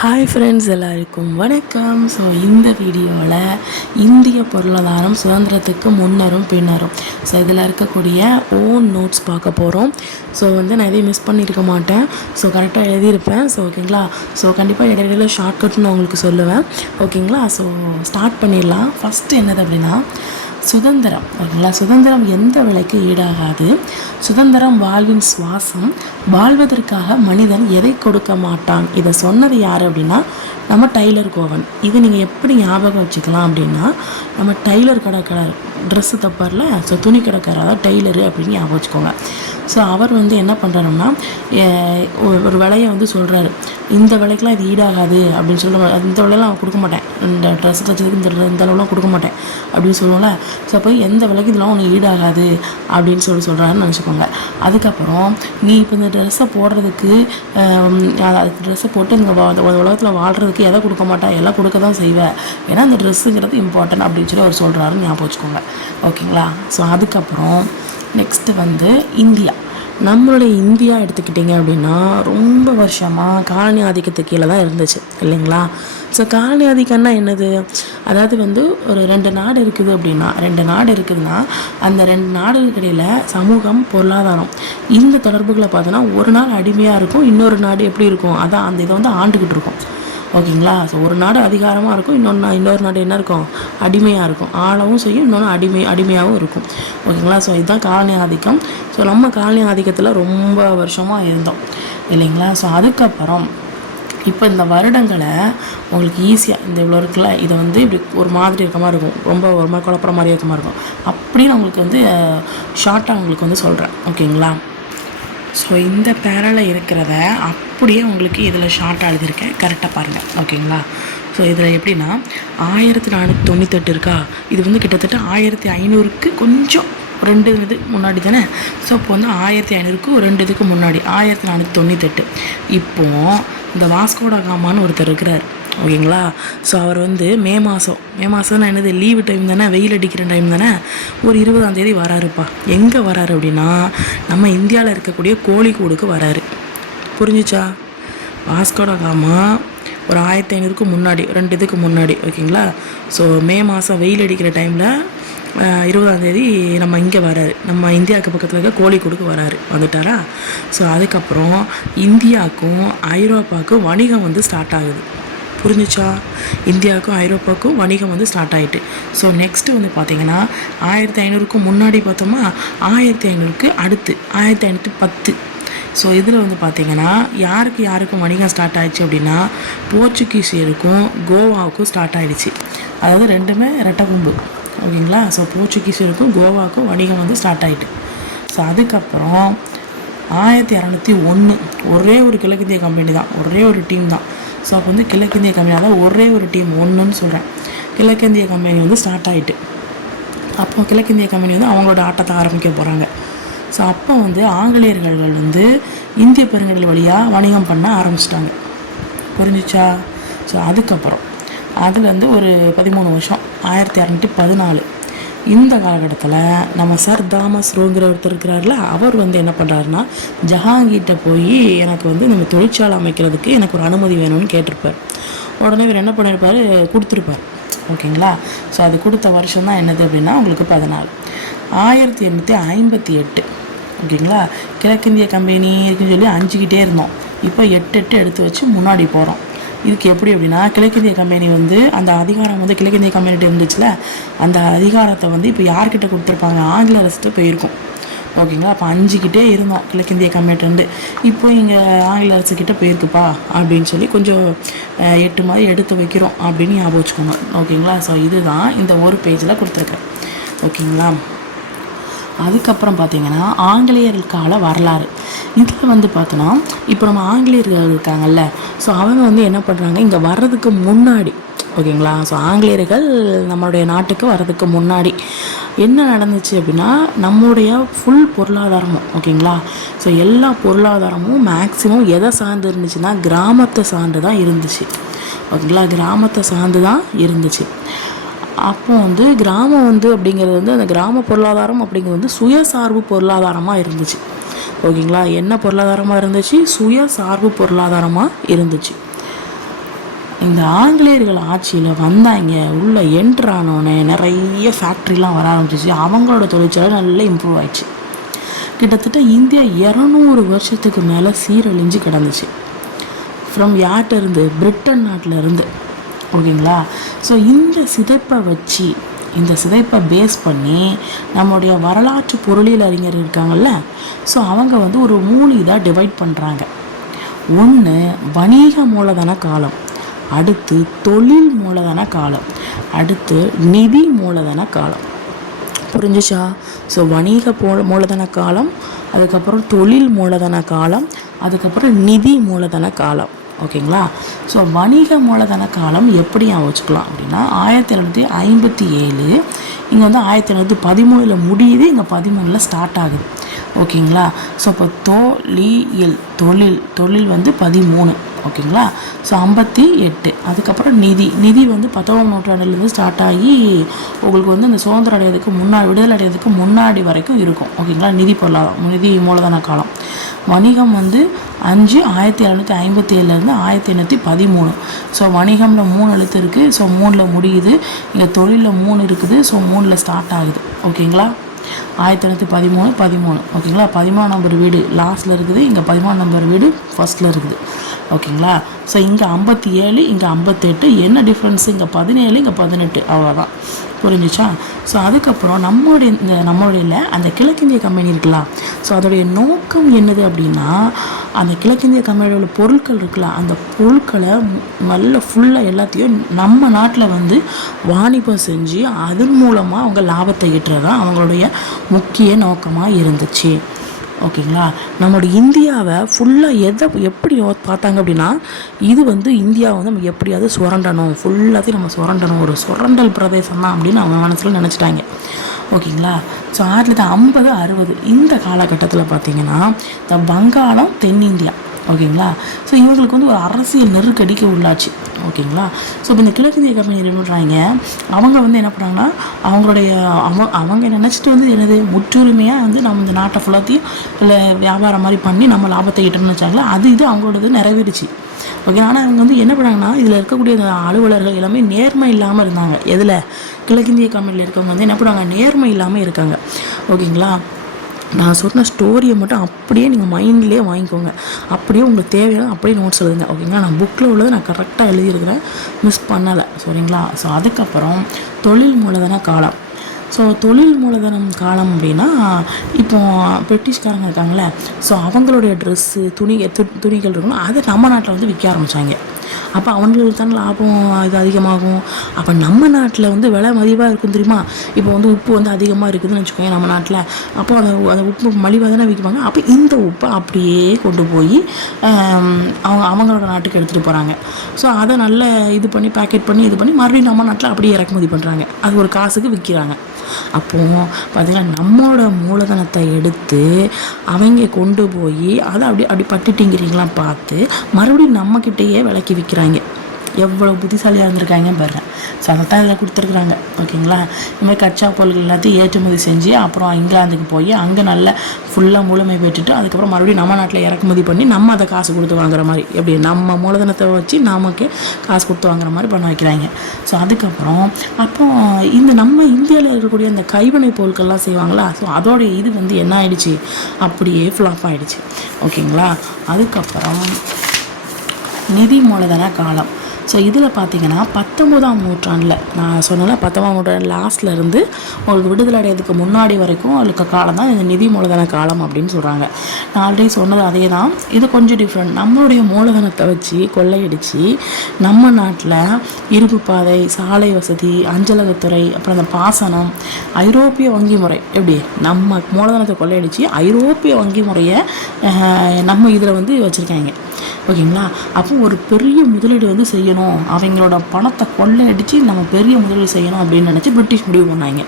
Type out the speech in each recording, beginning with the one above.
Hi friends, எல்லாருக்கும் வணக்கம். So இந்த வீடியோவில் இந்திய பொருளாதாரம் சுதந்திரத்துக்கு முன்னரும் பின்னரும் ஸோ இதில் இருக்கக்கூடிய ஓன் நோட்ஸ் பார்க்க போகிறோம். ஸோ நான் எதையும் மிஸ் பண்ணியிருக்க மாட்டேன். ஸோ கரெக்டாக எழுதியிருப்பேன். ஸோ ஓகேங்களா. ஸோ கண்டிப்பாக இடையில ஷார்ட்கட்னு நான் உங்களுக்கு சொல்லுவேன். ஓகேங்களா. ஸோ ஸ்டார்ட் பண்ணிடலாம். ஃபஸ்ட்டு என்னது அப்படின்னா சுதந்திரம். ஓகேங்களா. சுதந்திரம் எந்த விலைக்கு ஈடாகாது. சுதந்திரம் வாழ்வின் சுவாசம். வாழ்வதற்காக மனிதன் எதை கொடுக்க மாட்டான். இதை சொன்னது யார் அப்படின்னா நம்ம டைலர் கோவன். இது நீங்கள் எப்படி ஞாபகம் வச்சுக்கலாம் அப்படின்னா நம்ம டைலர் கடைக்காரர், ட்ரெஸ்ஸு தப்பார்ல, ஸோ துணி கடைக்காரர், அதாவது டெய்லரு அப்படின்னு ஞாபகம் வச்சுக்கோங்க. ஸோ அவர் என்ன பண்ணுறாருன்னா ஒரு விலையை சொல்கிறாரு. இந்த விலைக்கெலாம் இது ஈடாகாது அப்படின்னு சொல்ல, இந்த விலையெல்லாம் அவன் கொடுக்க மாட்டேன், இந்த ட்ரெஸ் தைச்சதுக்கு இந்த அளவுலாம் கொடுக்க மாட்டேன் அப்படின்னு சொல்லுவோம்ல. ஸோ அப்போ எந்த விலைக்கு இதெல்லாம் ஒன்று ஈடாகாது அப்படின்னு சொல்கிறாருன்னு நினச்சிக்கோங்க. அதுக்கப்புறம் நீ இப்போ இந்த ட்ரெஸ்ஸை போடுறதுக்கு, ட்ரெஸ்ஸை போட்டு இந்த உலகத்தில் வாழ்கிறதுக்கு எதை கொடுக்க மாட்டா, எல்லாம் கொடுக்க தான் செய்வேன், ஏன்னா அந்த ட்ரெஸ்ஸுங்கிறது இம்பார்ட்டன்ட் அப்படின்னு சொல்லி அவர் சொல்கிறாருன்னு ஞாபகம் வச்சுக்கோங்க. ஓகேங்களா. ஸோ அதுக்கப்புறம் நெக்ஸ்ட்டு இந்தியா. நம்மளுடைய இந்தியா எடுத்துக்கிட்டிங்க அப்படின்னா ரொம்ப வருஷமாக காலனி ஆதிக்கத்துக்கு கீழே தான் இருந்துச்சு இல்லைங்களா. ஸோ காலனி ஆதிக்கம்னா என்னது, அதாவது ஒரு 2 நாடு இருக்குது அப்படின்னா, 2 நாடு இருக்குதுன்னா அந்த 2 நாடுகளுக்கு இடையில் சமூகம், பொருளாதாரம், இந்த தொடர்புகளை பார்த்தோன்னா ஒரு நாள் அடிமையாக இருக்கும், இன்னொரு நாடு எப்படி இருக்கும், அதான் அந்த இதை ஆண்டுக்கிட்டு இருக்கும். ஓகேங்களா. ஸோ ஒரு நாடு அதிகாரமாக இருக்கும், இன்னொரு நாடு என்ன இருக்கும், அடிமையாக இருக்கும். ஆளவும் செய்யும், இன்னொன்று அடிமையாகவும் இருக்கும். ஓகேங்களா. ஸோ இதுதான் காலனி ஆதிக்கம். ஸோ நம்ம காலனி ஆதிக்கத்தில் ரொம்ப வருஷமாக இருந்தோம் இல்லைங்களா. ஸோ அதுக்கப்புறம் இப்போ இந்த வருடங்களை உங்களுக்கு ஈஸியாக இந்த இவ்வளோ இருக்குல்ல, இதை இப்படி ஒரு மாதிரி இருக்க மாதிரி இருக்கும், ரொம்ப ஒரு மாதிரி குழப்பற மாதிரி இருக்க மாதிரி இருக்கும். அப்படின்னு உங்களுக்கு ஷார்ட்டாக உங்களுக்கு சொல்கிறேன். ஓகேங்களா. ஸோ இந்த பேரில் இருக்கிறத அப்படியே உங்களுக்கு இதில் ஷார்ட்டாக எழுதியிருக்கேன், கரெக்டாக பாருங்கள். ஓகேங்களா. ஸோ இதில் எப்படின்னா 1498 இருக்கா, இது கிட்டத்தட்ட 1500க்கு கொஞ்சம் 2 இது முன்னாடி தானே. ஸோ இப்போ 1500க்கு 2 இதுக்கு முன்னாடி 1498. இப்போது இந்த வாஸ்கோட காமான்னு ஒருத்தர் இருக்கிறார். ஓகேங்களா. ஸோ அவர் மே மாதம்னா என்னது, லீவு டைம் தானே, வெயில் அடிக்கிற டைம் தானே, ஒரு 20ஆம் தேதி வராருப்பா. எங்கே வராரு அப்படின்னா நம்ம இந்தியாவில் இருக்கக்கூடிய கோழிக்கூடுக்கு வராரு. புரிஞ்சிச்சா. வாஸ்கோட காமா ஒரு 1500க்கு முன்னாடி, 2 இதுக்கு முன்னாடி. ஓகேங்களா. ஸோ மே மாதம் வெயில் அடிக்கிற டைமில் 20ஆம் தேதி நம்ம இங்கே வராரு, நம்ம இந்தியாவுக்கு பக்கத்தில் இருக்க கோழிக்கூடுக்கு வராரு, வந்துட்டாரா. ஸோ அதுக்கப்புறம் இந்தியாவுக்கும் ஐரோப்பாவுக்கும் வணிகம் ஸ்டார்ட் ஆகுது. புரிஞ்சிச்சா. இந்தியாவுக்கும் ஐரோப்பாவுக்கும் வணிகம் ஸ்டார்ட் ஆகிட்டு. ஸோ நெக்ஸ்ட்டு பார்த்தீங்கன்னா 1500க்கு முன்னாடி பார்த்தோமா, 1500க்கு அடுத்து 1510. ஸோ இதில் பார்த்தீங்கன்னா யாருக்கும் வணிகம் ஸ்டார்ட் ஆகிடுச்சு அப்படின்னா போர்ச்சுகீசியருக்கும் கோவாவுக்கும் ஸ்டார்ட் ஆகிடுச்சு. அதாவது ரெண்டுமே ரெட்டை கும்பு. ஓகேங்களா. ஸோ போர்ச்சுகீசியருக்கும் கோவாவுக்கும் வணிகம் ஸ்டார்ட் ஆகிட்டு. ஸோ அதுக்கப்புறம் 1601 ஒரே ஒரு கிழக்கிந்திய கம்பெனி தான், ஒரே ஒரு டீம் தான். ஸோ அப்போ கிழக்கிந்திய கம்பெனி, அதாவது ஒரே ஒரு டீம், ஒன்றுன்னு சொல்கிறேன், கிழக்கிந்திய கம்பெனி ஸ்டார்ட் ஆகிட்டு. அப்போ கிழக்கிந்திய கம்பெனி அவங்களோட ஆட்டத்தை ஆரம்பிக்க போகிறாங்க. ஸோ அப்போ ஆங்கிலேயர்கள் இந்திய பெருங்கடல் வழியாக வணிகம் பண்ண ஆரம்பிச்சிட்டாங்க. புரிஞ்சிச்சா. ஸோ அதுக்கப்புறம் அதில் ஒரு 13 வருஷம் 1614 இந்த காலகட்டத்தில் நம்ம சர் தாமஸ் ரோங்கிற ஒருத்தர் இருக்கிறார்ல, அவர் என்ன பண்ணுறாருன்னா ஜஹாங்கீர்கிட்ட போய் எனக்கு நம்ம தொழிற்சாலை அமைக்கிறதுக்கு எனக்கு ஒரு அனுமதி வேணும்னு கேட்டிருப்பார். உடனே இவர் என்ன பண்ணியிருப்பார், கொடுத்துருப்பார். ஓகேங்களா. ஸோ அது கொடுத்த வருஷம் தான் என்னது அப்படின்னா உங்களுக்கு 14 1858. ஓகேங்களா. கிழக்கிந்திய கம்பெனி இருக்குன்னு சொல்லி 5கிட்டே இருந்தோம், இப்போ 8 எடுத்து வச்சு முன்னாடி போகிறோம். இதுக்கு எப்படி அப்படின்னா கிழக்கிந்திய கம்பெனி அந்த அதிகாரம் கிழக்கிந்திய கம்பெனிகிட்ட இருந்துச்சுல, அந்த அதிகாரத்தை இப்போ யார்கிட்ட கொடுத்துருப்பாங்க, ஆங்கில அரசுட்டு போயிருக்கும். ஓகேங்களா. அப்போ 5கிட்டே இருந்தோம் கிழக்கிந்திய கம்பெனிட்டு, இப்போ இங்கே ஆங்கில அரசுக்கிட்ட போயிருக்குப்பா அப்படின்னு சொல்லி கொஞ்சம் 8 மாதிரி எடுத்து வைக்கிறோம் அப்படின்னு ஞாபகம் வச்சுக்கோங்க. ஓகேங்களா. ஸோ இதுதான் இந்த ஒரு பேஜில் கொடுத்துருக்கேன். ஓகேங்களா. அதுக்கப்புறம் பார்த்தீங்கன்னா ஆங்கிலேயர்கள் கால வரலாறு. இதில் பார்த்தோன்னா இப்போ நம்ம ஆங்கிலேயர்கள் இருக்காங்கல்ல, ஸோ அவங்க என்ன பண்ணுறாங்க, இங்கே வர்றதுக்கு முன்னாடி. ஓகேங்களா. ஸோ ஆங்கிலேயர்கள் நம்மளுடைய நாட்டுக்கு வர்றதுக்கு முன்னாடி என்ன நடந்துச்சு அப்படின்னா நம்முடைய ஃபுல் பொருளாதாரமும், ஓகேங்களா, ஸோ எல்லா பொருளாதாரமும் மேக்ஸிமம் எதை சார்ந்து இருந்துச்சுன்னா கிராமத்தை சார்ந்து தான் இருந்துச்சு. ஓகேங்களா. கிராமத்தை சார்ந்து தான் இருந்துச்சு. அப்போ கிராமம் அப்படிங்கிறது அந்த கிராம பொருளாதாரம் அப்படிங்கிறது சுயசார்பு பொருளாதாரமாக இருந்துச்சு. ஓகேங்களா. என்ன பொருளாதாரமாக இருந்துச்சு, சுயசார்பு பொருளாதாரமாக இருந்துச்சு. இந்த ஆங்கிலேயர்கள் ஆட்சியில் வந்தாங்க, உள்ளே என்ட்ரானோடனே நிறைய ஃபேக்ட்ரிலாம் வர ஆரம்பிச்சிச்சு. அவங்களோட தொழிற்சாலை நல்லா இம்ப்ரூவ் ஆயிடுச்சு. கிட்டத்தட்ட இந்தியா 200 வருஷத்துக்கு மேலே சீரழிஞ்சு கிடந்துச்சு. ஃப்ரம் யார்கிட்ட இருந்து? பிரிட்டன் நாட்டில் இருந்து. ஓகேங்களா? ஸோ இந்த சிதைப்பை பேஸ் பண்ணி நம்மளுடைய வரலாற்று பொருளியல் அறிஞர் இருக்காங்கல்ல, ஸோ அவங்க வந்து ஒரு 3 இதாக டிவைட் பண்ணுறாங்க. ஒன்று வணிக மூலதன காலம், அடுத்து தொழில் மூலதன காலம், அடுத்து நிதி மூலதன காலம். புரிஞ்சுச்சா? ஸோ வணிக மூலதன காலம், அதுக்கப்புறம் தொழில் மூலதன காலம், அதுக்கப்புறம் நிதி மூலதன காலம். ஓகேங்களா? ஸோ வணிக மூலதன காலம் எப்படி வச்சுக்கலாம் அப்படின்னா 1757, இங்கே வந்து 1713 முடியுது, இங்கே 13 ஸ்டார்ட் ஆகுது. ஓகேங்களா? ஸோ இப்போ தொழில் வந்து 13. ஓகேங்களா? ஸோ 58. அதுக்கப்புறம் நிதி வந்து 19ஆம் நூற்றாண்டுலேருந்து ஸ்டார்ட் ஆகி உங்களுக்கு வந்து இந்த சுதந்திரம் அடையிறதுக்கு முன்னாடி, விடுதலை அடையிறதுக்கு முன்னாடி வரைக்கும் இருக்கும். ஓகேங்களா? நிதி மூலதன காலம். வணிகம் வந்து 1757 1813. ஸோ வணிகம்ல 3 எழுத்து இருக்குது, ஸோ 3ல் முடியுது. இங்கே தொழிலில் 3 இருக்குது, ஸோ 3ல் ஸ்டார்ட் ஆகுது. ஓகேங்களா? 1713. ஓகேங்களா? 13ஆம் நம்பர் வீடு லாஸ்ட்டில் இருக்குது, இங்கே 13ஆம் நம்பர் வீடு ஃபர்ஸ்ட்டில் இருக்குது. ஓகேங்களா? ஸோ இங்கே 57, இங்கே 58. என்ன டிஃப்ரென்ஸ்? இங்கே 17, இங்கே 18. அவ்வளோதான். புரிஞ்சிச்சா? ஸோ அதுக்கப்புறம் நம்மளுடைய அந்த கிழக்கிந்திய கம்பெனி இருக்குல்ல, ஸோ அதோடைய நோக்கம் என்னது அப்படின்னா, அந்த கிழக்கிந்திய கம்பெனியோட பொருட்கள் இருக்குல்ல, அந்த பொருட்களை நல்ல ஃபுல்லாக எல்லாத்தையும் நம்ம நாட்டில் வந்து வாணிபம் செஞ்சு அதன் மூலமாக அவங்க லாபத்தை ஈட்டுறது தான் அவங்களுடைய முக்கிய நோக்கமாக இருந்துச்சு. ஓகேங்களா? நம்மளுடைய இந்தியாவை ஃபுல்லாக எப்படி பார்த்தாங்க அப்படின்னா, இது வந்து இந்தியாவை வந்து நம்ம எப்படியாவது சுரண்டணும், ஃபுல்லாத்தையும் நம்ம சுரண்டணும், ஒரு சுரண்டல் பிரதேசம் தான் அப்படின்னு அவங்க மனசில் நினச்சிட்டாங்க. ஓகேங்களா? ஸோ 1950 60 இந்த காலகட்டத்தில் பார்த்திங்கன்னா இந்த வங்காளம், தென்னிந்தியா. ஓகேங்களா? ஸோ இவங்களுக்கு வந்து ஒரு அரசியல் நெருக்கடிக்கு உள்ளாச்சு. ஓகேங்களா? ஸோ இப்போ இந்த கிழக்கிந்திய கம்பெனி என்ன பண்ணுறாங்க, அவங்க வந்து என்ன பண்ணுறாங்கன்னா, அவங்க நினச்சிட்டு வந்து என்னது, முற்றுரிமையாக வந்து நம்ம இந்த நாட்டை ஃபுல்லாத்தையும் இல்லை வியாபாரம் மாதிரி பண்ணி நம்ம லாபத்தை ஈட்டணும்னு வச்சாங்களா, இது அவங்களோடது நிறைவேறிச்சு. ஓகே. ஆனால் அவங்க வந்து என்ன பண்ணாங்கன்னா, இதில் இருக்கக்கூடிய அலுவலர்கள் எல்லாமே நேர்மை இல்லாமல் இருந்தாங்க. எதில்? கிழக்கிந்திய கம்பெனியில் இருக்கவங்க வந்து என்ன பண்ணுவாங்க, நேர்மை இல்லாமல் இருக்காங்க. ஓகேங்களா? நான் சொன்ன ஸ்டோரியை மட்டும் அப்படியே நீங்கள் மைண்ட்லேயே வாங்கிக்கோங்க. அப்படியே உங்களுக்கு தேவையான அப்படியே நோட்ஸ் எழுதுங்க. ஓகேங்களா? நான் புக்கில் உள்ளதை நான் கரெக்டாக எழுதியிருக்கிறேன், மிஸ் பண்ணலை. சரிங்களா? ஸோ அதுக்கப்புறம் தொழில் மூலதன காலம். ஸோ தொழில் மூலதனம் காலம் அப்படின்னா, இப்போ பிரிட்டிஷ்காரங்க இருக்காங்களே, ஸோ அவங்களுடைய ட்ரெஸ்ஸு துணிகள் இருக்கணும், அதை நம்ம நாட்டில் வந்து விற்க ஆரம்பித்தாங்க. அப்போ அவங்களுக்கு தானே லாபம் இது அதிகமாகும். அப்போ நம்ம நாட்டில் வந்து விலை மலிவாக இருக்கும் தெரியுமா? இப்போ வந்து உப்பு வந்து அதிகமாக இருக்குதுன்னு வச்சுக்கோங்க நம்ம நாட்டில். அப்போ அந்த உப்பு மலிவாக தானே விற்குவாங்க. அப்போ இந்த உப்பை அப்படியே கொண்டு போய் அவங்களோட நாட்டுக்கு எடுத்துகிட்டு போகிறாங்க. ஸோ அதை நல்ல இது பண்ணி பேக்கெட் பண்ணி மறுபடியும் நம்ம நாட்டில் அப்படியே இறக்குமதி பண்ணுறாங்க. அது ஒரு காசுக்கு விற்கிறாங்க. அப்போது பார்த்திங்கன்னா நம்மளோட மூலதனத்தை எடுத்து அவங்க கொண்டு போய் அதை அப்படி பட்டுட்டிங்கிறீங்களாம் பார்த்து மறுபடியும் நம்மக்கிட்டேயே விலைக்கு விற்கிறாங்க. எவ்வளோ புத்திசாலியாக இருந்திருக்காங்க பாருங்க. ஸோ அதை தான் இதில் கொடுத்துருக்குறாங்க. ஓகேங்களா? இந்தமாதிரி கச்சா பொருட்கள் எல்லாத்தையும் ஏற்றுமதி செஞ்சு அப்புறம் இங்கிலாந்துக்கு போய் அங்கே நல்லா ஃபுல்லாக முழுமை பெற்றுட்டு அதுக்கப்புறம் மறுபடியும் நம்ம நாட்டில் இறக்குமதி பண்ணி நம்ம அதை காசு கொடுத்து வாங்குற மாதிரி, எப்படி நம்ம மூலதனத்தை வச்சு நமக்கு காசு கொடுத்து வாங்குற மாதிரி பண்ண வைக்கிறாங்க. ஸோ அதுக்கப்புறம் இந்த நம்ம இந்தியாவில் இருக்கக்கூடிய இந்த கைவினை பொருட்கள்லாம் செய்வாங்களா, ஸோ அதோடைய இது வந்து என்ன ஆயிடுச்சு, அப்படியே ஃப்ளாப் ஆகிடுச்சு. ஓகேங்களா? அதுக்கப்புறம் நிதி மூலதன காலம். ஸோ இதில் பார்த்தீங்கன்னா 19ஆம் நூற்றாண்டில், நான் சொன்னேன்ல 19ஆம் நூற்றாண்டு லாஸ்ட்டில் இருந்து உங்களுக்கு விடுதலை அடையிறதுக்கு முன்னாடி வரைக்கும் அவளுக்கு காலம் தான் இந்த நிதி மூலதன காலம் அப்படின்னு சொல்கிறாங்க. நான் ஆல்ரெடி சொன்னது அதே தான், இது கொஞ்சம் டிஃப்ரெண்ட். நம்மளுடைய மூலதனத்தை வச்சு கொள்ளையடித்து நம்ம நாட்டில் இருப்பு பாதை, சாலை வசதி, அஞ்சலகத்துறை, அப்புறம் அந்த பாசனம், ஐரோப்பிய வங்கி முறை, எப்படி நம்ம மூலதனத்தை கொள்ளையடித்து ஐரோப்பிய வங்கி முறையை நம்ம இதில் வந்து வச்சுருக்காங்க. ஓகேங்களா? அப்போ ஒரு பெரிய முதலீடு வந்து செய்யணும், அவங்களோட பணத்தை கொள்ளையடித்து நம்ம பெரிய முதலீடு செய்யணும் அப்படின்னு நினச்சி பிரிட்டிஷ் முடிவு பண்ணாங்க.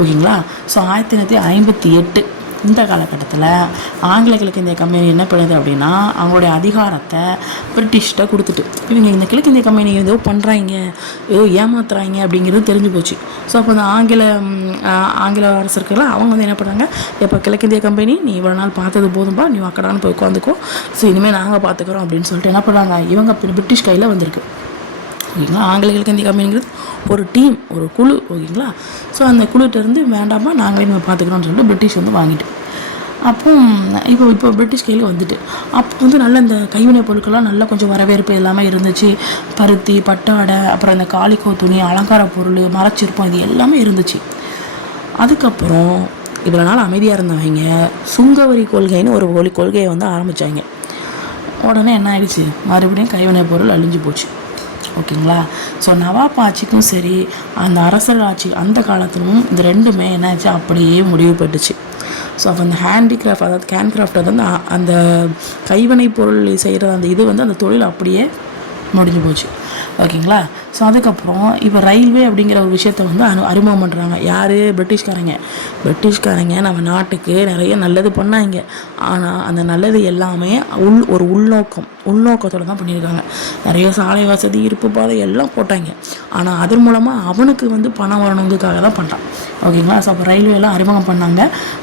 ஓகேங்களா? ஸோ 1958 இந்த காலகட்டத்தில் ஆங்கில கிழக்கிந்திய கம்பெனி என்ன பண்ணுது அப்படின்னா, அவங்களுடைய அதிகாரத்தை பிரிட்டிஷ்கிட்ட கொடுத்துட்டு இவங்க இந்த கிழக்கிந்திய கம்பெனி ஏதோ பண்ணுறாங்க, ஏதோ ஏமாத்துறாங்க அப்படிங்கிறது தெரிஞ்சு போச்சு. ஸோ அப்போ அந்த ஆங்கில அரசர்கள் அவங்க வந்து என்ன பண்ணாங்க, இப்போ கிழக்கிந்திய கம்பெனி நீ இவ்வளோ நாள் பார்த்தது போதும்பா, நீ அக்கடான்னு போய் உட்காந்துக்கோ, ஸோ இனிமேல் நாங்கள் பார்த்துக்குறோம் அப்படின்னு சொல்லிட்டு என்ன பண்ணுறாங்க, இவங்க பிரிட்டிஷ் கையில் வந்திருக்கு. ஓகேங்களா. ஆங்கில கிழக்கிந்திய கம்பெனிங்கிறது ஒரு டீம், ஒரு குழு. ஓகேங்களா. ஸோ அந்த குழுட்டேருந்து வேண்டாமா நாங்களே நம்ம பார்த்துக்கிறோம்னு சொல்லிட்டு பிரிட்டிஷ் வந்து வாங்கிட்டு அப்போ இப்போ பிரிட்டிஷ் கையில் வந்துட்டு அப்போ வந்து நல்ல இந்த கைவினை பொருட்கள்லாம் நல்லா கொஞ்சம் வரவேற்பு எல்லாமே இருந்துச்சு. பருத்தி, பட்டாடை, அப்புறம் இந்த காலிக்கோ துணி, அலங்கார பொருள், மரச்சிற்பம், இது எல்லாமே இருந்துச்சு. அதுக்கப்புறம் இவ்வளோ நாள் அமைதியாக இருந்தவங்க சுங்கவரி கொள்கைன்னு ஒரு கொள்கையை வந்து ஆரம்பித்தாங்க. உடனே என்ன ஆயிடுச்சு, மறுபடியும் கைவினை பொருள் அழிஞ்சு போச்சு. ஓகேங்களா. ஸோ நவாப் ஆட்சிக்கும் சரி, அந்த அரசர் ஆட்சி அந்த காலத்திலும் இந்த ரெண்டுமே என்னாச்சு, அப்படியே முடிவு பெற்றுச்சு. ஸோ அப்போ அந்த ஹேண்டிகிராஃப்ட், அதாவது கேன்கிராஃப்ட், வந்து அந்த கைவினை பொருள் செய்கிற அந்த இது வந்து அந்த தொழில் அப்படியே முடிஞ்சு போச்சு. ஓகேங்களா. ஸோ அதுக்கப்புறம் இப்போ ரயில்வே அப்படிங்கிற ஒரு விஷயத்த வந்து அறிமுகம் பண்ணுறாங்க. யார்? பிரிட்டிஷ்காரங்க நம்ம நாட்டுக்கு நிறைய நல்லது பண்ணாங்க. ஆனால் அந்த நல்லது எல்லாமே ஒரு உள்நோக்கத்தோடு தான் பண்ணியிருக்காங்க. நிறைய சாலை வசதி, இருப்பு பாதை எல்லாம் போட்டாங்க. ஆனால் அதன் மூலமாக அவனுக்கு வந்து பணம் வரணுங்கிறதுக்காக தான் பண்ணுறான். ஓகேங்களா. ஸோ அப்போ ரயில்வேலாம் அறிமுகம் பண்ணாங்க.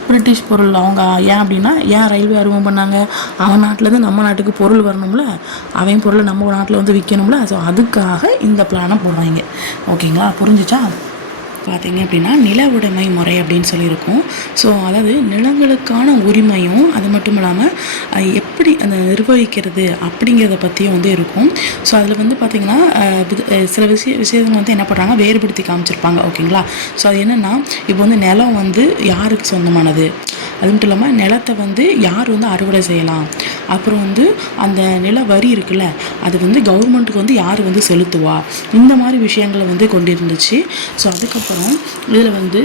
பிரிட்டிஷ் பொருள் அவங்க ஏன் அப்படின்னா, ஏன் ரயில்வே அறிமுகம் பண்ணாங்க, அவன் நாட்டிலேருந்து நம்ம நாட்டுக்கு பொருள் வரணும்ல, அவன் பொருளை நம்ம நாட்டில் வந்து விற்கணும்ல. ஸோ அதுக்காக இந்த பிளானை போடுறாங்க. ஓகேங்களா. புரிஞ்சிச்சா? பார்த்தீங்க அப்படின்னா நில உடைமை முறை அப்படின்னு சொல்லியிருக்கோம். ஸோ அதாவது நிலங்களுக்கான உரிமையும் அது மட்டும் இல்லாமல் எப்படி அந்த நிர்வகிக்கிறது அப்படிங்கிறத பற்றியும் வந்து இருக்கும். ஸோ அதில் வந்து பார்த்திங்கன்னா சில விஷயங்கள் வந்து என்ன பண்ணுறாங்க, வேறுபடுத்தி காமிச்சிருப்பாங்க. ஓகேங்களா. ஸோ அது என்னென்னா, இப்போ வந்து நிலம் வந்து யாருக்கு சொந்தமானது, அது மட்டும் இல்லாமல் நிலத்தை வந்து யார் வந்து அறுவடை செய்யலாம், அப்புறம் வந்து அந்த நில வரி இருக்குல்ல, அது வந்து கவர்மெண்ட்டுக்கு வந்து யார் வந்து செலுத்துவா, இந்த மாதிரி விஷயங்களை வந்து கொண்டிருந்துச்சு. ஸோ அதுக்கப்புறம் இதில் வந்து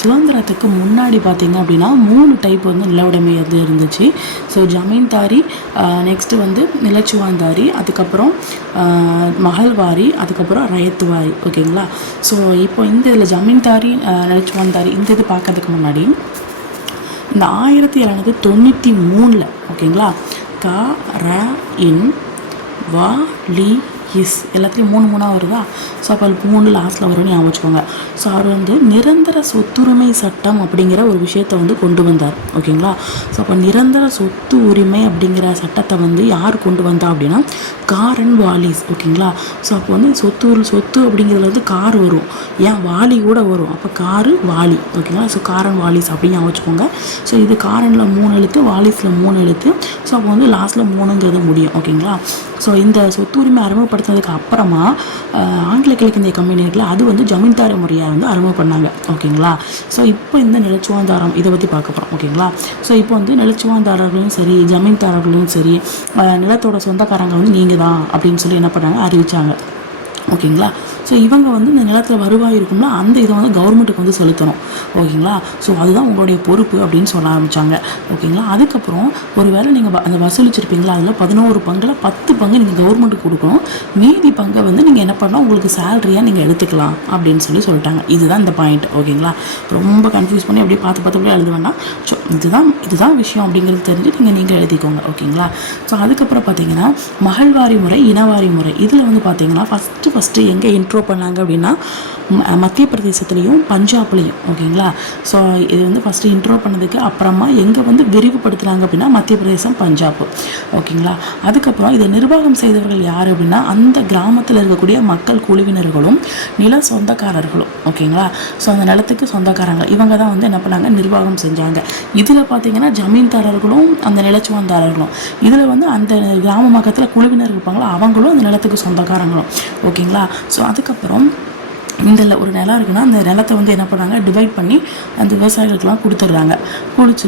சுதந்திரத்துக்கு முன்னாடி பார்த்திங்க அப்படின்னா 3 டைப் வந்து நில உடைமை வந்து இருந்துச்சு. ஸோ ஜமீன்தாரி, நெக்ஸ்ட்டு வந்து நிலச்சுவாந்தாரி, அதுக்கப்புறம் மகள்வாரி, அதுக்கப்புறம் ரயத்துவாரி. ஓகேங்களா. ஸோ இப்போ இந்த இதில் ஜமீன்தாரி, நிலச்சுவாந்தாரி இந்த இது பார்க்கறதுக்கு முன்னாடி இந்த 1793 ஓகேங்களா, க ர இன் வ லி இஸ் எல்லாத்துலேயும் 3 வருதா. ஸோ அப்போ 3 லாஸ்ட்டில் வரும்னு ஞாபகம் வச்சுக்கோங்க. ஸோ அவர் வந்து நிரந்தர சொத்துரிமை சட்டம் அப்படிங்கிற ஒரு விஷயத்தை வந்து கொண்டு வந்தார். ஓகேங்களா. ஸோ அப்போ நிரந்தர சொத்து உரிமை அப்படிங்கிற சட்டத்தை வந்து யார் கொண்டு வந்தா அப்படின்னா காரன் வாலிஸ். ஓகேங்களா. ஸோ அப்போ வந்து சொத்து அப்படிங்கிறதுல வந்து கார் வரும், ஏன் வாலி கூட வரும், அப்போ காரு வாலி. ஓகேங்களா. ஸோ காரன் வாலிஸ் அப்படின்னு ஞாபகம் வச்சுக்கோங்க. ஸோ இது காரனில் 3 எழுத்து, வாலிஸில் 3 எழுத்து. ஸோ அப்போ வந்து லாஸ்ட்டில் 3ங்கிறது முடியும். ஓகேங்களா. ஸோ இந்த சொத்து உரிமை அறிமுகப்படுத்தினதுக்கு அப்புறமா ஆங்கில கிழக்கிந்திய கம்பெனி இருக்குல்ல, அது வந்து ஜமீன்தாரி முறையை வந்து அறிமுகம் பண்ணாங்க. ஓகேங்களா. ஸோ இப்போ இந்த நிலச்சுவாந்தாரம் இதை பற்றி பார்க்க போகிறோம். ஓகேங்களா. ஸோ இப்போ வந்து நிலச்சுவாந்தாரர்களும் சரி, ஜமீன்தாரர்களும் சரி, நிலத்தோட சொந்தக்காரங்க வந்து நீங்கள் தான் அப்படின்னு சொல்லி என்ன பண்ணாங்க, அறிவித்தாங்க. ஓகேங்களா. ஸோ இவங்க வந்து இந்த நிலத்தில் வருவாய் இருக்கும்ல, அந்த இதை வந்து கவர்மெண்ட்டுக்கு வந்து செலுத்தணும். ஓகேங்களா. ஸோ அதுதான் உங்களுடைய பொறுப்பு அப்படின்னு சொல்ல ஆரம்பித்தாங்க. ஓகேங்களா. அதுக்கப்புறம் ஒரு வேளை நீங்கள் அந்த வசூலிச்சிருப்பீங்களா, அதில் 11 பங்கில் 10 பங்கு நீங்கள் கவர்மெண்ட்டுக்கு கொடுக்கணும், மீதி பங்கை வந்து நீங்கள் என்ன பண்ணலாம், உங்களுக்கு சேலரியாக நீங்கள் எடுத்துக்கலாம் அப்படின்னு சொல்லிட்டாங்க. இதுதான் இந்த பாயிண்ட். ஓகேங்களா. ரொம்ப கன்ஃபியூஸ் பண்ணி அப்படியே பார்த்து எழுத வேண்டாம். ஸோ இதுதான் விஷயம் அப்படிங்கிறது தெரிஞ்சு நீங்கள் எழுதிக்கோங்க. ஓகேங்களா. ஸோ அதுக்கப்புறம் பார்த்தீங்கன்னா மகள்வாரி முறை, இனவாரி முறை, இதில் வந்து பார்த்தீங்கன்னா ஃபஸ்ட்டு எங்கே இன்ட்ரோ பண்ணாங்க அப்படின்னா மத்திய பிரதேசத்துலேயும் பஞ்சாப்லேயும். ஓகேங்களா. ஸோ இது வந்து ஃபஸ்ட்டு இன்ட்ரோ பண்ணதுக்கு அப்புறமா எங்கே வந்து விரிவுபடுத்துனாங்க அப்படின்னா மத்திய பிரதேசம், பஞ்சாப். ஓகேங்களா. அதுக்கப்புறம் இதை நிர்வாகம் செய்தவர்கள் யார் அப்படின்னா அந்த கிராமத்தில் இருக்கக்கூடிய மக்கள் குழுவினர்களும் நில சொந்தக்காரர்களும். ஓகேங்களா. ஸோ அந்த நிலத்துக்கு சொந்தக்காரங்க இவங்க தான் வந்து என்ன பண்ணாங்க, நிர்வாகம் செஞ்சாங்க. இதில் பார்த்தீங்கன்னா ஜமீன்தாரர்களும் அந்த நிலச்சுவாந்தாரர்களும், இதில் வந்து அந்த கிராம மக்கத்தில் குழுவினர் இருப்பாங்களோ அவங்களும் அந்த நிலத்துக்கு சொந்தக்காரங்களும். ஓகேங்களா. ஸோ அதுக்கப்புறம் இந்த ஒரு நிலம் இருக்குன்னா அந்த நிலத்தை வந்து என்ன பண்ணாங்க, டிவைட் பண்ணி அந்த விவசாயிகளுக்கெல்லாம் கொடுத்துட்றாங்க.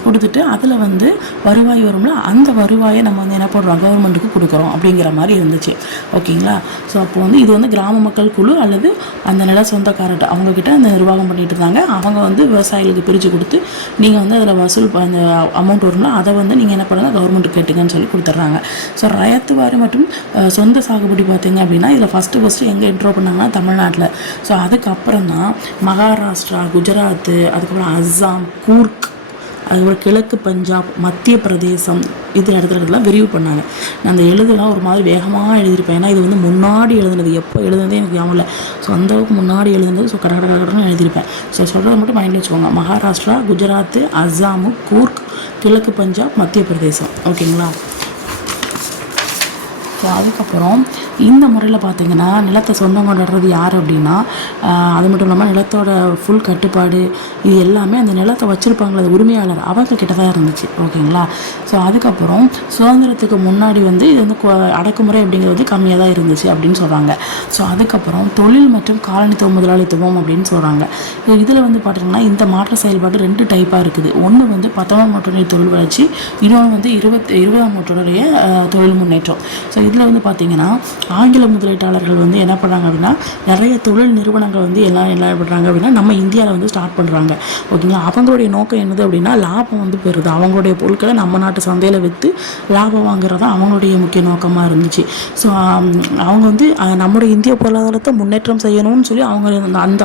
கொடுத்துட்டு அதில் வந்து வருவாய் வரும்ல, அந்த வருவாயை நம்ம வந்து என்ன பண்ணுறோம், கவர்மெண்ட்டுக்கு கொடுக்குறோம் அப்படிங்கிற மாதிரி இருந்துச்சு. ஓகேங்களா. ஸோ அப்போ வந்து இது வந்து கிராம மக்கள் குழு அல்லது அந்த நில சொந்தக்காரர்கிட்ட அவங்கக்கிட்ட அந்த நிர்வாகம் பண்ணிட்டு இருந்தாங்க. அவங்க வந்து விவசாயிகளுக்கு பிரித்து கொடுத்து நீங்கள் வந்து அதில் வசூல் அந்த அமௌண்ட் வரும்னா அதை வந்து நீங்கள் என்ன பண்ணுங்கள், கவர்மெண்ட்டுக்கு கேட்டுங்கன்னு சொல்லி கொடுத்துட்றாங்க. ஸோ ரயத்துவாரி மற்றும் சொந்த சாகுபடி பார்த்தீங்க அப்படின்னா இதில் ஃபஸ்ட்டு எங்கே இன்ட்ரோ பண்ணாங்கன்னா தமிழ்நாட்டில். ஸோ அதுக்கப்புறம் தான் மகாராஷ்டிரா, குஜராத்து, அதுக்கப்புறம் அஸ்ஸாம், கூர்க், அதுக்கப்புறம் கிழக்கு பஞ்சாப், மத்திய பிரதேசம், இது இடத்துலலாம் விரிவு பண்ணாங்க. நான் அந்த எழுதலாம் ஒரு மாதிரி வேகமாக எழுதியிருப்பேன். ஏன்னா இது வந்து முன்னாடி எழுதுனது, எப்போ எழுதுனதே எனக்கு ஞாபகம் இல்லை. ஸோ அந்தளவுக்கு முன்னாடி எழுதுனது. ஸோ கடகடன்னு எழுதியிருப்பேன். ஸோ சொல்கிறத மட்டும் மைண்டில் வச்சுக்கோங்க. மகாராஷ்டிரா, குஜராத்து, அஸ்ஸாமு, கூர்க், கிழக்கு பஞ்சாப், மத்திய பிரதேசம். ஓகேங்களா. ஸோ அதுக்கப்புறம் இந்த முறையில் பார்த்திங்கன்னா நிலத்தை சொந்தம் கொண்டாடுறது யார் அப்படின்னா, அது மட்டும் இல்லாமல் நிலத்தோட ஃபுல் கட்டுப்பாடு இது எல்லாமே அந்த நிலத்தை வச்சுருப்பாங்களே உரிமையாளர் அவங்க கிட்ட தான் இருந்துச்சு. ஓகேங்களா. ஸோ அதுக்கப்புறம் சுதந்திரத்துக்கு முன்னாடி வந்து இது வந்து அடக்குமுறை அப்படிங்கிறது கம்மியாக தான் இருந்துச்சு அப்படின்னு சொல்கிறாங்க. ஸோ அதுக்கப்புறம் தொழில் மற்றும் காலனித்துவ முதலாளித்துவம் அப்படின்னு சொல்கிறாங்க. இதில் வந்து பார்த்திங்கன்னா இந்த மாற்ற செயல்பாடு 2 டைப்பாக இருக்குது. ஒன்று வந்து 19ஆம் நூற்றாண்டில் தொழில் வளர்ச்சி, இன்னொன்று வந்து 20ஆம் நூற்றாண்டுடைய தொழில் முன்னேற்றம். ஸோ இதில் வந்து பார்த்திங்கன்னா ஆங்கில முதலீட்டாளர்கள் வந்து என்ன பண்ணுறாங்க அப்படின்னா, நிறைய தொழில் நிறுவனங்கள் வந்து என்ன பண்ணுறாங்க அப்படின்னா நம்ம இந்தியாவில் வந்து ஸ்டார்ட் பண்ணுறாங்க. ஓகேங்களா. அவங்களுடைய நோக்கம் என்னது அப்படின்னா லாபம் வந்து பெறுது. அவங்களுடைய பொருட்களை நம்ம நாட்டு சந்தையில் விற்று லாபம் வாங்குறது அவங்களுடைய முக்கிய நோக்கமாக இருந்துச்சு. ஸோ அவங்க வந்து நம்முடைய இந்திய பொருளாதாரத்தை முன்னேற்றம் செய்யணும்னு சொல்லி அவங்க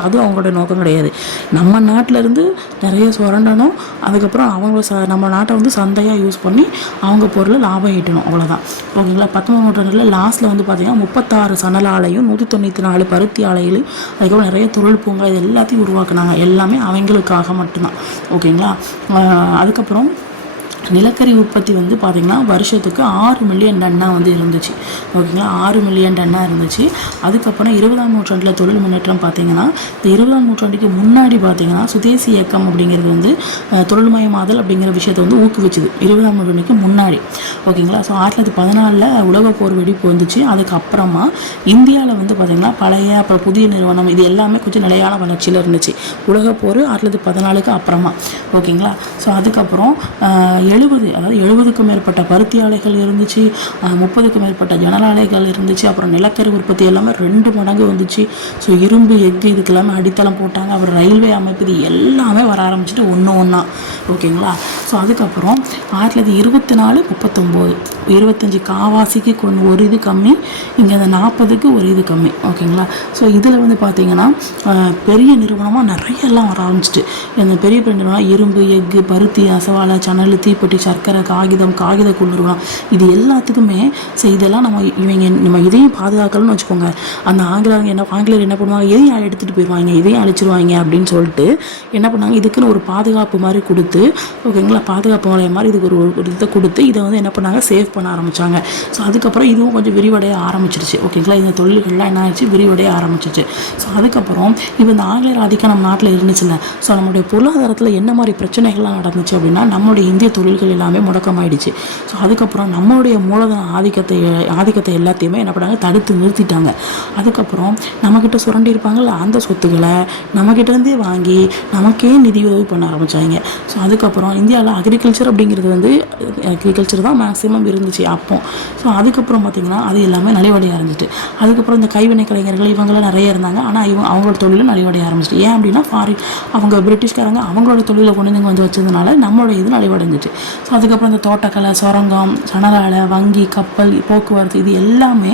அது அவங்களுடைய நோக்கம் கிடையாது. நம்ம நாட்டிலேருந்து நிறைய சுரண்டணும், அதுக்கப்புறம் அவங்க நம்ம நாட்டை வந்து சந்தையாக யூஸ் பண்ணி அவங்க பொருளை லாபம் ஈட்டணும், அவ்வளோதான். ஓகேங்களா. 19ஆம் நூற்றாண்டில் லாஸ்ட்டில் வந்து பார்த்திங்கன்னா 36 சணல் ஆலையும் 194 பருத்தி ஆலைகளும் அதுக்கப்புறம் நிறைய தொழில் பூங்கா இது எல்லாத்தையும் உருவாக்குனாங்க. எல்லாமே அவங்களுக்காக மட்டும்தான். ஓகேங்களா. அதுக்கப்புறம் நிலக்கரி உற்பத்தி வந்து பார்த்திங்கன்னா வருஷத்துக்கு 6 மில்லியன் டன்னாக வந்து இருந்துச்சு. ஓகேங்களா. 6 மில்லியன் டன்னாக இருந்துச்சு. அதுக்கப்புறம் 20ஆம் நூற்றாண்டில் தொழில் முன்னேற்றம் பார்த்திங்கன்னா இந்த 20ஆம் நூற்றாண்டுக்கு முன்னாடி பார்த்திங்கன்னா சுதேசி இயக்கம் அப்படிங்கிறது வந்து தொழில்மயமாதல் அப்படிங்கிற விஷயத்தை வந்து ஊக்குவிச்சுது 20ஆம் நூற்றாண்டுக்கு முன்னாடி. ஓகேங்களா. ஸோ 1914 உலகப்போர் வெடிப்பு வந்துச்சு. அதுக்கப்புறமா இந்தியாவில் வந்து பார்த்திங்கன்னா பழைய அப்புறம் புதிய நிறுவனம் இது எல்லாமே கொஞ்சம் நிலையான வளர்ச்சியில் இருந்துச்சு. உலகப்போர் 1914க்கு அப்புறமா. ஓகேங்களா. ஸோ அதுக்கப்புறம் 70க்கும் மேற்பட்ட பருத்தி ஆலைகள் இருந்துச்சு, 30க்கும் மேற்பட்ட ஜன்னல் ஆலைகள் இருந்துச்சு. அப்புறம் நிலக்கரி உற்பத்தி எல்லாமே 2 மடங்கு வந்துச்சு. ஸோ இரும்பு எஃகு இதுக்கு எல்லாமே அடித்தளம் போட்டாங்க. அப்புறம் ரயில்வே அமைப்பு இது எல்லாமே வர ஆரம்பிச்சுட்டு ஒன்றா. ஓகேங்களா. ஸோ அதுக்கப்புறம் 1924, 39, 25 காவாசிக்கு ஒரு இது கம்மி, இங்கே அந்த 40க்கு ஒரு இது கம்மி. ஓகேங்களா. ஸோ இதில் வந்து பார்த்திங்கன்னா பெரிய நிறுவனமாக நிறைய எல்லாம் வர ஆரம்பிச்சிட்டு. இந்த பெரிய நிறுவனம் இரும்பு எஃகு பருத்தி நெசவாலை சணல் தீப்பெட்டி சர்க்கரை காகித கூழ் நிறுவனம் இது எல்லாத்துக்குமே இதெல்லாம் நம்ம இதையும் பாதுகாக்கணும்னு வச்சுக்கோங்க. அந்த ஆங்கிலேயர் என்ன பண்ணுவாங்க, எதையும் எடுத்துகிட்டு போயிடுவாங்க, இதையும் அழிச்சிருவாங்க அப்படின்னு சொல்லிட்டு என்ன பண்ணாங்க, இதுக்குன்னு ஒரு பாதுகாப்பு மாதிரி கொடுத்து, ஓகேங்களா, பாதுகாப்பு வளையம் மாதிரி இதுக்கு ஒரு இதை கொடுத்து இதை வந்து என்ன பண்ணாங்க, சேவ் பண்ண ஆரம்பித்தாங்க. ஸோ அதுக்கப்புறம் இதுவும் கொஞ்சம் விரிவடைய ஆரம்பிச்சிருச்சு. ஓகேங்களா. இந்த தொழில்கள்லாம் என்ன ஆயிடுச்சு, விரிவடைய ஆரம்பிச்சிச்சு. ஸோ அதுக்கப்புறம் இப்போ இந்த ஆங்கிலேயர் ஆதிக்கம் நம்ம நாட்டில் இருந்துச்சுல்ல, ஸோ நம்மளுடைய பொருளாதாரத்தில் என்ன மாதிரி பிரச்சனைகள்லாம் நடந்துச்சு அப்படின்னா நம்மளுடைய இந்திய தொழில்கள் எல்லாமே முடக்கமாயிடுச்சு. ஸோ அதுக்கப்புறம் நம்மளுடைய மூலதன ஆதிக்கத்தை எல்லாத்தையுமே என்ன பண்ணாங்க, தடுத்து நிறுத்திட்டாங்க. அதுக்கப்புறம் நம்மக்கிட்ட சுரண்டி இருப்பாங்கள்ல அந்த சொத்துக்களை நம்மக்கிட்டேருந்தே வாங்கி நமக்கே நிதி உதவி பண்ண ஆரம்பித்தாங்க. ஸோ அதுக்கப்புறம் இந்தியாவில் அக்ரிகல்ச்சர் அப்படிங்கிறது வந்து அக்ரிகல்ச்சர் தான் மேக்ஸிமம் இருந்துச்சு அப்போ. ஸோ அதுக்கப்புறம் பார்த்திங்கன்னா அது எல்லாமே நலிவடைய ஆரம்பிச்சிட்டு. அதுக்கப்புறம் இந்த கைவினை கலைஞர்கள் இவங்களாம் நிறைய இருந்தாங்க. ஆனால் அவங்களோட தொழிலும் நலிவடைய ஆரம்பிச்சிட்டு. ஏன் அப்படின்னா அவங்க பிரிட்டிஷ்காரங்க அவங்களோட தொழிலை கொண்டு வந்து வச்சதுனால நம்மளோட இது நலிவடைஞ்சிட்டு. ஸோ அதுக்கப்புறம் இந்த தோட்டக்கலை சுரங்கம் சணலாலை வங்கி கப்பல் போக்குவரத்து இது எல்லாமே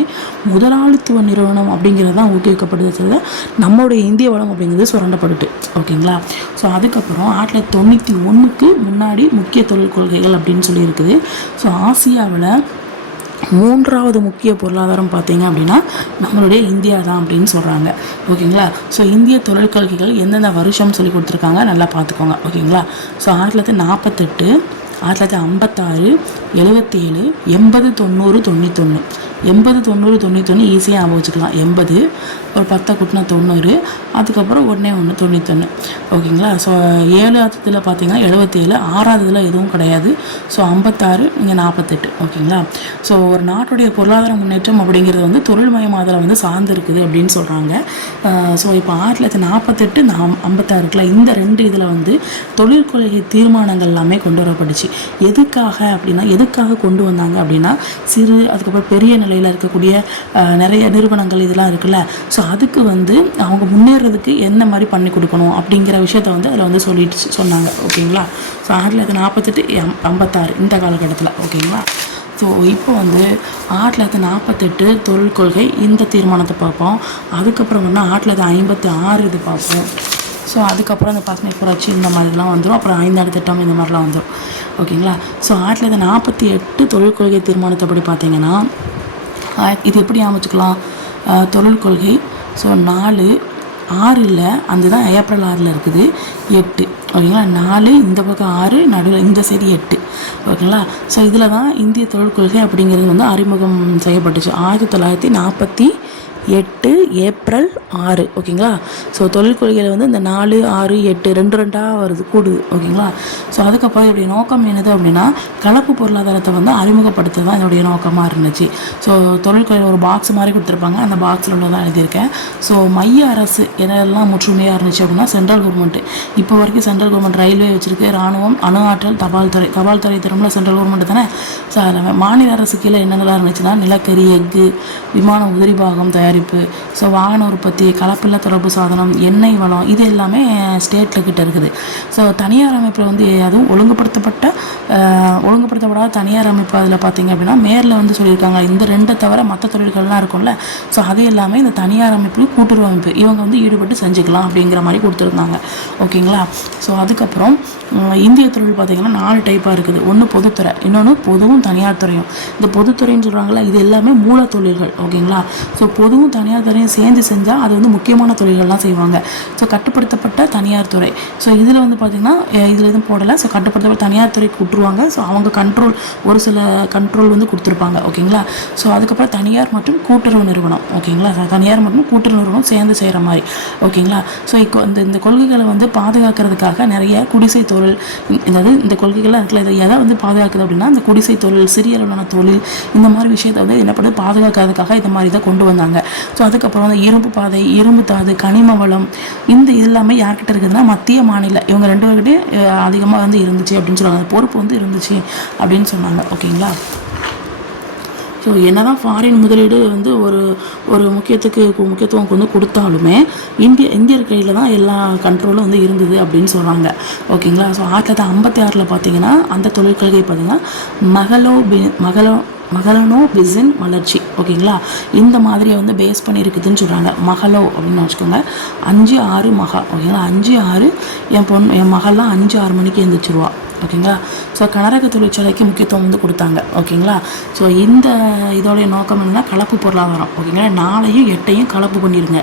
முதலாளித்துவ நிறுவனம் அப்படிங்கிறது தான் ஊக்குவிக்கப்படுது. நம்மளுடைய இந்திய வளம் அப்படிங்கிறது சுரண்டப்பட்டுட்டு. ஓகேங்களா. ஸோ அதுக்கப்புறம் 1991க்கு முன்னாடி முக்கிய தொழில் கொள்கைகள் அப்படின்னு சொல்லி இருக்குது. ஸோ ஆசியாவில் 3வது முக்கிய பொருளாதாரம் பார்த்திங்க அப்படின்னா நம்மளுடைய இந்தியா தான் அப்படின்னு சொல்கிறாங்க. ஓகேங்களா. ஸோ இந்திய தொழில் கொள்கைகள் எந்தெந்த வருஷம் சொல்லி கொடுத்துருக்காங்க நல்லா பார்த்துக்கோங்க. ஓகேங்களா. ஸோ 1948, 1956, 77, 80, 90, 91. 80, 90, 91 ஈஸியாக ஞாபகம் வச்சுக்கலாம். 80 ஒரு 10 கூட்டினா 90, அதுக்கப்புறம் 1 91. ஓகேங்களா. ஸோ 7ஆவதுல பார்த்தீங்கன்னா 77, 6ஆவதுல எதுவும் கிடையாது. ஸோ 56, இங்கே 48. ஓகேங்களா. ஸோ ஒரு நாட்டுடைய பொருளாதார முன்னேற்றம் அப்படிங்கிறது வந்து தொழில்மயமாதலை வந்து சார்ந்து இருக்குது அப்படின்னு சொல்கிறாங்க. ஸோ இப்போ 1948, 56 இந்த 2 இதில் வந்து தொழிற்கொள்கை தீர்மானங்கள் எல்லாமே கொண்டு வரப்பட்டுச்சு. எதுக்காக கொண்டு வந்தாங்க அப்படின்னா சிறு அதுக்கப்புறம் பெரிய நிலையில் இருக்கக்கூடிய நிறைய நிறுவனங்கள் இதெல்லாம் இருக்குல்ல. ஸோ அதுக்கு வந்து அவங்க முன்னேறதுக்கு என்ன மாதிரி பண்ணி கொடுக்கணும் அப்படிங்கிற விஷயத்த வந்து அதில் வந்து சொன்னாங்க. ஓகேங்களா. ஸோ 1948, 56 இந்த காலகட்டத்தில். ஓகேங்களா. ஸோ இப்போ வந்து 1948 தொழில் கொள்கை இந்த தீர்மானத்தை பார்ப்போம். அதுக்கப்புறம் வந்து 1956 இது பார்ப்போம். ஸோ அதுக்கப்புறம் இந்த பசுமை புரட்சி இந்த மாதிரிலாம் வந்துடும். அப்புறம் 5ஆண்டு திட்டம் இந்த மாதிரிலாம் வந்துடும். ஓகேங்களா. ஸோ 1948 தொழில் கொள்கை தீர்மானத்தைப்படி பார்த்தீங்கன்னா இது எப்படி அமைச்சுக்கலாம், தொழில் கொள்கை. ஸோ 4, 6 இல்லை, அந்த தான் ஏப்ரல் 6 இருக்குது, 8. ஓகேங்களா. 4 இந்த பக்கம் 6 நடுவில் இந்த சைடு 8. ஓகேங்களா. ஸோ இதில் தான் இந்திய தொழில் கொள்கை அப்படிங்கிறது வந்து அறிமுகம் செய்யப்பட்டுச்சு 1948 ஏப்ரல் 6. ஓகேங்களா. ஸோ தொழில் கொள்கையில் வந்து இந்த 4, 6, 8 2 வருது கூடுது. ஓகேங்களா. ஸோ அதுக்கப்புறம் இதோடைய நோக்கம் என்னது அப்படின்னா கலப்பு பொருளாதாரத்தை வந்து அறிமுகப்படுத்த தான் இதோடைய நோக்கமாக இருந்துச்சு. ஸோ தொழில் கொள்கை ஒரு பாக்ஸ் மாதிரி கொடுத்துருப்பாங்க, அந்த பாக்ஸில் உள்ளதான் எழுதியிருக்கேன். ஸோ மைய அரசு எதெல்லாம் முற்றுமையாக இருந்துச்சு அப்படின்னா சென்ட்ரல் கவர்மெண்ட்டு. இப்போ வரைக்கும் சென்ட்ரல் கவர்மெண்ட் ரயில்வே வச்சுருக்கு, இராணுவம், அணு ஆற்றல், தபால் துறை திரும்ப சென்ட்ரல் கவர்மெண்ட் தானே. ஸோ அதில் மாநில அரசு கீழே என்னென்னலாம் இருந்துச்சுன்னா நிலக்கரி, எஃகு, விமான உதிரி பாகம் தயாரிப்பு, ஸோ வாகன உற்பத்தி, கலப்பில்லா தொடர்பு சாதனம், எண்ணெய் வளம், இது எல்லாமே ஸ்டேட்டில் கிட்ட இருக்குது. ஸோ தனியார் அமைப்பில் வந்து அதுவும் ஒழுங்குபடுத்தப்படாத தனியார் அமைப்பு அதில் பார்த்தீங்க அப்படின்னா மேரில் வந்து சொல்லியிருக்காங்க இந்த 2 தவிர மற்ற தொழில்கள்லாம் இருக்கும்ல. ஸோ அது எல்லாமே இந்த தனியார் அமைப்பு, கூட்டுறவு அமைப்பு இவங்க வந்து ஈடுபட்டு செஞ்சுக்கலாம் அப்படிங்கிற மாதிரி கொடுத்துருந்தாங்க. ஓகேங்களா. ஸோ அதுக்கப்புறம் இந்திய தொழில் பார்த்திங்கன்னா 4 டைப்பாக இருக்குது. ஒன்று பொதுத்துறை, இன்னொன்று பொதுவும் தனியார் துறையும். இந்த பொதுத்துறைன்னு சொல்கிறாங்களா, இது எல்லாமே மூல தொழில்கள். ஓகேங்களா. ஸோ பொதுவும் தனியார் துறையும் சேர்ந்து செஞ்சால் அது வந்து முக்கியமான தொழில்கள்லாம் செய்வாங்க. ஸோ கட்டுப்படுத்தப்பட்ட தனியார் துறை, ஸோ இதில் வந்து பார்த்திங்கன்னா இதில் எதுவும் போடலை. ஸோ கட்டுப்படுத்தப்பட்ட தனியார் துறைக்கு விட்டுருவாங்க. ஸோ அவங்க கண்ட்ரோல், ஒரு சில கண்ட்ரோல் வந்து கொடுத்துருப்பாங்க. ஓகேங்களா. ஸோ அதுக்கப்புறம் தனியார் மற்றும் கூட்டுறவு நிறுவனம். ஓகேங்களா. தனியார் மற்றும் கூட்டுறவு நிறுவனம் சேர்ந்து செய்கிற மாதிரி. ஓகேங்களா. ஸோ இந்த கொள்கைகளை வந்து பாதுகாக்கிறதுக்காக நிறைய குடிசை தொழில், அதாவது இந்த கொள்கைகள்லாம் இருக்குல்ல, இதை எதை வந்து பாதுகாக்குது அப்படின்னா இந்த குடிசை தொழில், சிறிய அளவிலான தொழில், இந்த மாதிரி விஷயத்தை வந்து என்ன பண்ணுது பாதுகாக்கிறதுக்காக இந்த மாதிரி தான் கொண்டு வந்தாங்க. ஸோ அதுக்கப்புறம் வந்து இரும்பு பாதை, இரும்பு தாது, கனிம வளம், இந்த இது எல்லாமே யார்கிட்ட இருக்குதுன்னா மத்திய மாநில இவங்க 2 பேர்கிட்டே அதிகமாக வந்து இருந்துச்சு அப்படின்னு சொல்லுவாங்க. பொறுப்பு வந்து இருந்துச்சு அப்படின்னு சொன்னாங்க. ஓகேங்களா. ஸோ என்ன தான் ஃபாரின் முதலீடு வந்து ஒரு முக்கியத்துவம் வந்து கொடுத்தாலுமே இந்தியர் கையில் தான் எல்லா கண்ட்ரோலும் வந்து இருந்தது அப்படின்னு சொல்கிறாங்க. ஓகேங்களா. ஸோ 1956 பார்த்தீங்கன்னா அந்த தொழிற்கொள்கை பார்த்தீங்கன்னா மகளனோ பிசின் வளர்ச்சி. ஓகேங்களா. இந்த மாதிரியை வந்து பேஸ் பண்ணியிருக்குதுன்னு சொல்கிறாங்க. மகளோ அப்படின்னு வச்சுக்கோங்க, 5-6 மகா. ஓகேங்களா. 5-6 என் மகள்லாம் 5-6 மணிக்கு எழுந்திரிச்சிருவா. ஓகேங்களா. ஸோ கனரக தொழிற்சாலைக்கு முக்கியத்துவம் வந்து கொடுத்தாங்க. ஓகேங்களா. ஸோ இந்த இதோடைய நோக்கம் என்னன்னா கலப்பு பொருளாதாரம். ஓகேங்களா. 4ஐயும் 8ஐயும் கலப்பு பண்ணிடுங்க.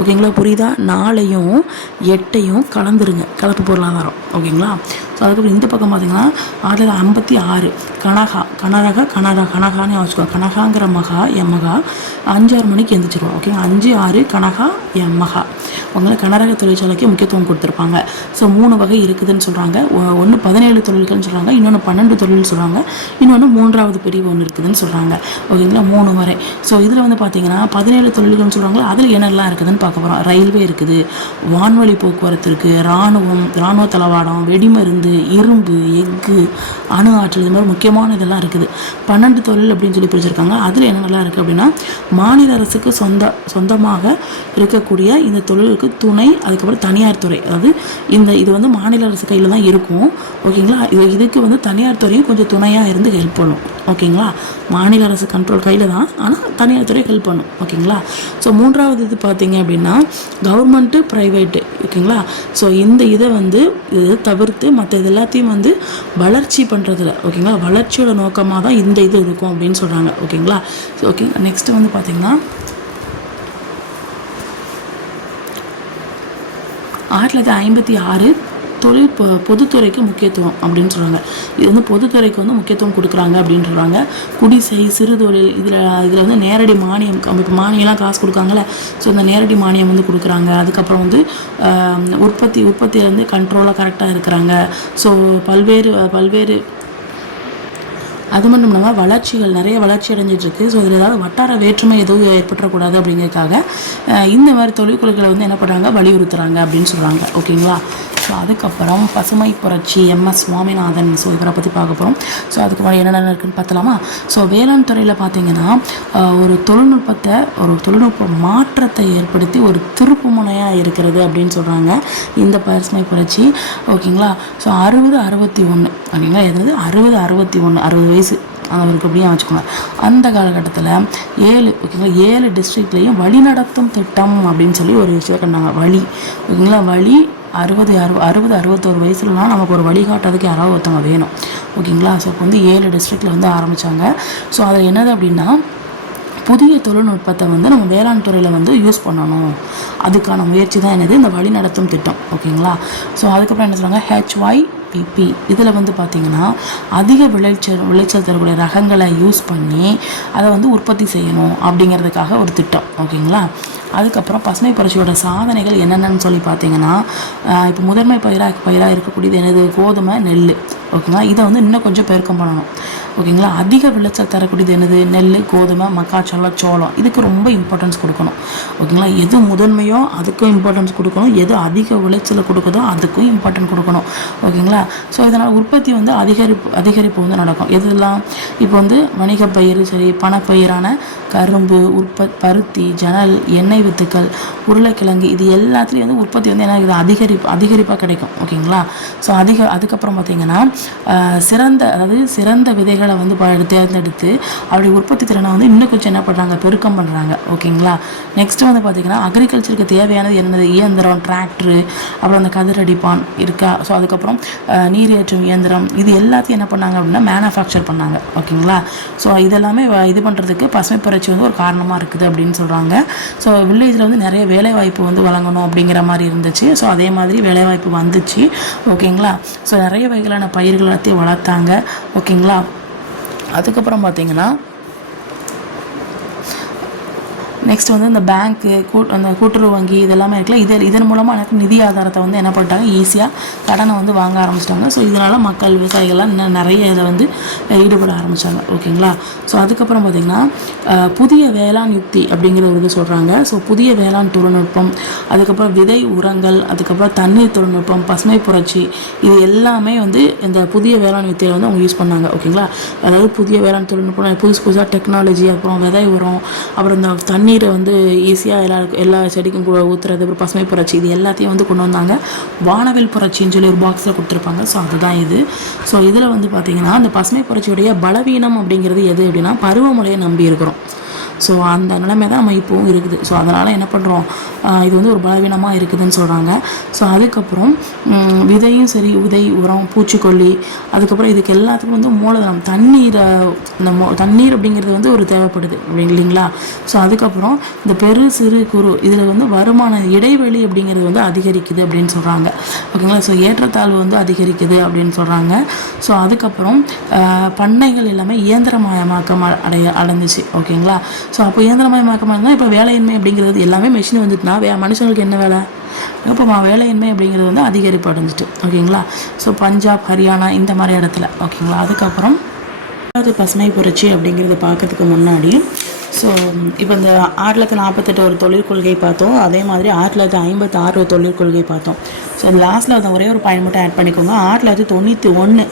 ஓகேங்களா. புரியுதா. 4ஐயும் 8ஐயும் கலந்துருங்க, கலப்பு பொருளாதாரம். ஓகேங்களா. ஸோ அதுக்கப்புறம் இந்த பக்கம் பார்த்தீங்கன்னா 1956 கனகான்னு வச்சுக்கோ. கனகாங்கிற மகா என் மகா 5-6 மணிக்கு எழுந்திரிச்சிருவோம். ஓகே. 5-6 கனகா என் மகா. அவங்கள கனரக தொழிற்சாலைக்கு முக்கியத்துவம் கொடுத்துருப்பாங்க. ஸோ 3 வகை இருக்குதுன்னு சொல்கிறாங்க. ஒன்று 17 தொழில்கள்னு சொல்கிறாங்க, இன்னொன்று 12 தொழில்னு சொல்கிறாங்க, இன்னொன்று 3வது பிரிவு ஒன்று இருக்குதுன்னு சொல்கிறாங்க. ஓகேங்களா. 3 வரை. ஸோ இதில் வந்து பார்த்தீங்கன்னா 17 தொழில்கள்னு சொல்கிறாங்களா, அதில் என்னெல்லாம் இருக்குதுன்னு பார்க்க போகிறோம். ரயில்வே இருக்குது, வான்வழி போக்குவரத்து இருக்குது, இராணுவ தளவாடம், வெடிமருந்து, இரும்பு, எஃகு, அணு ஆற்றல், இது மாதிரி முக்கியமான இதெல்லாம் இருக்குது. 12 தொழில் அப்படின்னு சொல்லி பிரிச்சிருக்காங்க. அதில் என்னெல்லாம் இருக்குது அப்படின்னா மாநில அரசுக்கு சொந்தமாக இருக்கக்கூடிய இந்த தொழிலுக்கு துணை, அதுக்கப்புறம் தனியார் துறை, அதாவது இது வந்து மாநில அரசு கையில் தான் இருக்கும். ஓகேங்களா. இதுக்கு வந்து தனியார் துறையும் கொஞ்சம் துணையாக இருந்து ஹெல்ப் பண்ணும். ஓகேங்களா. மாநில அரசு கண்ட்ரோல் கையில் தான், ஆனால் தனியார் துறை ஹெல்ப் பண்ணும். ஓகேங்களா. ஸோ 3வது இது பார்த்தீங்க அப்படின்னா கவர்மெண்ட்டு, ப்ரைவேட்டு. ஓகேங்களா. ஸோ இதை வந்து இது தவிர்த்து மற்ற இது எல்லாத்தையும் வந்து வளர்ச்சி பண்ணுறதுல, ஓகேங்களா, வளர்ச்சியோட நோக்கமாக தான் இந்த இது இருக்கும் அப்படின்னு சொல்கிறாங்க. ஓகேங்களா. So okay. நெக்ஸ்ட்டு வந்து பார்த்தீங்கன்னா 1956 பொதுத்துறைக்கு முக்கியத்துவம் அப்படின்னு சொல்கிறாங்க. இது வந்து பொதுத்துறைக்கு வந்து முக்கியத்துவம் கொடுக்குறாங்க அப்படின்னு சொல்கிறாங்க. குடிசை, சிறு தொழில், இதில் வந்து நேரடி மானியம், இப்போ மானியம்லாம் காசு கொடுக்காங்கல்ல, ஸோ இந்த நேரடி மானியம் வந்து கொடுக்குறாங்க. அதுக்கப்புறம் வந்து உற்பத்தியில் வந்து கண்ட்ரோலாக கரெக்டாக இருக்கிறாங்க. ஸோ பல்வேறு அது மட்டும் இல்லாமல் நிறைய வளர்ச்சி அடைஞ்சிட்ருக்கு. ஸோ இதில் ஏதாவது வட்டார வேற்றுமை எதுவும் ஏற்பட்டுறக்கூடாது அப்படிங்கிறதுக்காக இந்த மாதிரி தொழிற்கொள்கைகளை வந்து என்ன பண்ணுறாங்க, வலியுறுத்துகிறாங்க அப்படின்னு சொல்கிறாங்க. ஓகேங்களா. ஸோ அதுக்கப்புறம் பசுமை புரட்சி, MS சுவாமிநாதன். ஸோ இவரை பற்றி பார்க்க போகிறோம். ஸோ அதுக்கு முன்னாடி என்னென்ன இருக்குன்னு பார்த்தலாமா. ஸோ வேளாண் துறையில் பார்த்தீங்கன்னா ஒரு தொழில்நுட்ப மாற்றத்தை ஏற்படுத்தி ஒரு திருப்பு முனையாக இருக்கிறது அப்படின்னு சொல்கிறாங்க இந்த பசுமை புரட்சி. ஓகேங்களா. ஸோ 60-61 அப்படிங்களா, எதாவது 60-61 60 வயசு அவருக்கு அப்படியே வச்சுக்கோங்க. அந்த காலகட்டத்தில் 7 டிஸ்ட்ரிக்ட்லேயும் வழிநடத்தும் திட்டம் அப்படின்னு சொல்லி ஒரு விஷயம் கண்டாங்க. ஓகேங்களா. 60-61 வயசுலலாம் நமக்கு ஒரு வழிகாட்டுறதுக்கு யாராவது ஒருத்தவங்க வேணும். ஓகேங்களா. ஸோ இப்போ வந்து 7 டிஸ்ட்ரிக்டில் வந்து ஆரம்பித்தாங்க. ஸோ அதில் என்னது அப்படின்னா புதிய தொழில்நுட்பத்தை வந்து நம்ம வேளாண் துறையில் வந்து யூஸ் பண்ணணும், அதுக்கான முயற்சி தான் என்னது இந்த வழிநடத்தும் திட்டம். ஓகேங்களா. ஸோ அதுக்கப்புறம் என்ன சொல்கிறாங்க, ஜிபிபி இதில் வந்து பார்த்திங்கன்னா அதிக விளைச்சல் தரக்கூடிய ரகங்களை யூஸ் பண்ணி அதை வந்து உற்பத்தி செய்யணும் அப்படிங்கிறதுக்காக ஒரு திட்டம். ஓகேங்களா. அதுக்கப்புறம் பசுமை புரட்சியோட சாதனைகள் என்னென்னு சொல்லி பார்த்தீங்கன்னா, இப்போ முதன்மை பயிராக இருக்கக்கூடியது என்னது, கோதுமை, நெல். ஓகேங்களா. இதை வந்து இன்னும் கொஞ்சம் பெருக்கம் பண்ணணும். ஓகேங்களா. அதிக விளைச்சல் தரக்கூடியது என்னது, நெல், கோதுமை, மக்காச்சோளம், சோளம். இதுக்கு ரொம்ப இம்பார்ட்டன்ஸ் கொடுக்கணும். ஓகேங்களா. எது முதன்மையோ அதுக்கும் இம்பார்ட்டன்ஸ் கொடுக்கணும், எது அதிக விளைச்சலை கொடுக்குதோ அதுக்கும் இம்பார்ட்டன்ட் கொடுக்கணும். ஓகேங்களா. ஸோ இதனால் உற்பத்தி வந்து அதிகரிப்பு வந்து நடக்கும். எதெல்லாம் இப்போ வந்து வணிக பயிர், சரி, பணப்பயிரான கரும்பு, பருத்தி, ஜனல், எண்ணெய் வித்துக்கள், உருளைக்கிழங்கு, இது எல்லாத்துலேயும் வந்து உற்பத்தி வந்து என்ன இது அதிகரிப்பாக கிடைக்கும். ஓகேங்களா. ஸோ அதுக்கப்புறம் பார்த்திங்கன்னா சிறந்த விதைகளை வந்து தேர்ந்தெடுத்து அவருடைய உற்பத்தி திறனை வந்து இன்னும் கொஞ்சம் என்ன பண்ணுறாங்க, பெருக்கம் பண்ணுறாங்க. ஓகேங்களா. நெக்ஸ்ட்டு வந்து பார்த்திங்கன்னா அக்ரிகல்ச்சருக்கு தேவையானது என்னது, இயந்திரம், டிராக்டரு, அப்புறம் அந்த கதிரடிப்பான் இருக்கா. ஸோ அதுக்கப்புறம் நீரேற்றும் இயந்திரம், இது எல்லாத்தையும் என்ன பண்ணாங்க அப்படின்னா மேனுஃபேக்சர் பண்ணாங்க. ஓகேங்களா. ஸோ இதெல்லாமே இது பண்ணுறதுக்கு பசுமை புரட்சி வந்து ஒரு காரணமாக இருக்குது அப்படின்னு சொல்கிறாங்க. ஸோ வில்லேஜில் வந்து நிறைய வேலைவாய்ப்பு வந்து வழங்கணும் அப்படிங்கிற மாதிரி இருந்துச்சு. ஸோ அதே மாதிரி வேலைவாய்ப்பு வந்துச்சு. ஓகேங்களா. ஸோ நிறைய வகைகளான பயிர்கள் எல்லாத்தையும் வளர்த்தாங்க. ஓகேங்களா. அதுக்கப்புறம் பார்த்திங்கன்னா நெக்ஸ்ட் வந்து இந்த பேங்க்கு, அந்த கூட்டுறவு வங்கி இதெல்லாமே இருக்குல்ல, இதன் மூலமாக எனக்கு நிதி ஆதாரத்தை வந்து என்ன பண்ணிட்டாங்க, ஈஸியாக கடனை வந்து வாங்க ஆரம்பிச்சிட்டாங்க. ஸோ இதனால் மக்கள், விவசாயிகள்லாம் இன்னும் நிறைய இதை வந்து ஈடுபட ஆரம்பித்தாங்க. ஓகேங்களா. ஸோ அதுக்கப்புறம் பார்த்திங்கன்னா புதிய வேளாண் யுக்தி அப்படிங்கிற ஒரு இது சொல்கிறாங்க. ஸோ புதிய வேளாண் தொழில்நுட்பம், அதுக்கப்புறம் விதை உரங்கள், அதுக்கப்புறம் தண்ணீர் தொழில்நுட்பம், பசுமை புரட்சி, இது எல்லாமே வந்து இந்த புதிய வேளாண் யுக்தியை வந்து அவங்க யூஸ் பண்ணாங்க. ஓகேங்களா. அதாவது புதிய வேளாண் தொழில்நுட்பம், புதுசாக டெக்னாலஜி, அப்புறம் விதை உரம், அப்புறம் இந்த தண்ணீரை வந்து ஈஸியாக எல்லா செடிக்கும் ஊற்றுறது, அப்புறம் பசுமை புரட்சி, இது எல்லாத்தையும் வந்து கொண்டு வந்தாங்க. வானவில் புரட்சின்னு சொல்லி ஒரு பாக்ஸில் கொடுத்துருப்பாங்க. ஸோ அதுதான் இது. ஸோ இதில் வந்து பார்த்திங்கன்னா அந்த பசுமை புரட்சியுடைய பலவீனம் அப்படிங்கிறது எது அப்படின்னா பருவமழையை நம்பி இருக்கிறோம். ஸோ அந்த நிலைமை தான் நம்ம இப்போவும் இருக்குது. ஸோ அதனால் என்ன பண்ணுறோம், இது வந்து ஒரு பலவீனமாக இருக்குதுன்னு சொல்கிறாங்க. ஸோ அதுக்கப்புறம் விதையும் சரி, விதை, உரம், பூச்சிக்கொல்லி, அதுக்கப்புறம் இதுக்கு எல்லாத்துக்கும் வந்து மூலதனம், தண்ணீர் அப்படிங்கிறது வந்து ஒரு தேவைப்படுது இல்லைங்களா. ஸோ அதுக்கப்புறம் இந்த பெரு, குறு, இதில் வந்து வருமான இடைவெளி அப்படிங்கிறது வந்து அதிகரிக்குது அப்படின்னு சொல்கிறாங்க. ஓகேங்களா. ஸோ ஏற்றத்தாழ்வு வந்து அதிகரிக்குது அப்படின்னு சொல்கிறாங்க. ஸோ அதுக்கப்புறம் பண்ணைகள் எல்லாமே இயந்திரமயமாக்கம் அடைஞ்சிச்சு. ஓகேங்களா. ஸோ அப்போ இயந்திரமயமாக்கமாக இப்போ வேலையின்மை அப்படிங்கிறது எல்லாமே மெஷின் வந்துட்டுனா மனுஷங்களுக்கு என்ன வேலை, அப்போ வேலையின்மை அப்படிங்கிறது வந்து அதிகரிப்பு அடைஞ்சிட்டு. ஓகேங்களா. ஸோ பஞ்சாப், ஹரியானா இந்த மாதிரி இடத்துல. ஓகேங்களா. அதுக்கப்புறம் பசுமை புரட்சி அப்படிங்கிறத பார்க்கறதுக்கு முன்னாடி ஸோ இப்போ இந்த 1948 ஒரு தொழில் கொள்கை பார்த்தோம், அதே மாதிரி 1956 ஒரு தொழில் கொள்கை பார்த்தோம். ஸோ அந்த லாஸ்ட்டில் அதை ஒரே ஒரு பாயிண்ட் மட்டும் ஆட் பண்ணிக்கோங்க. 1991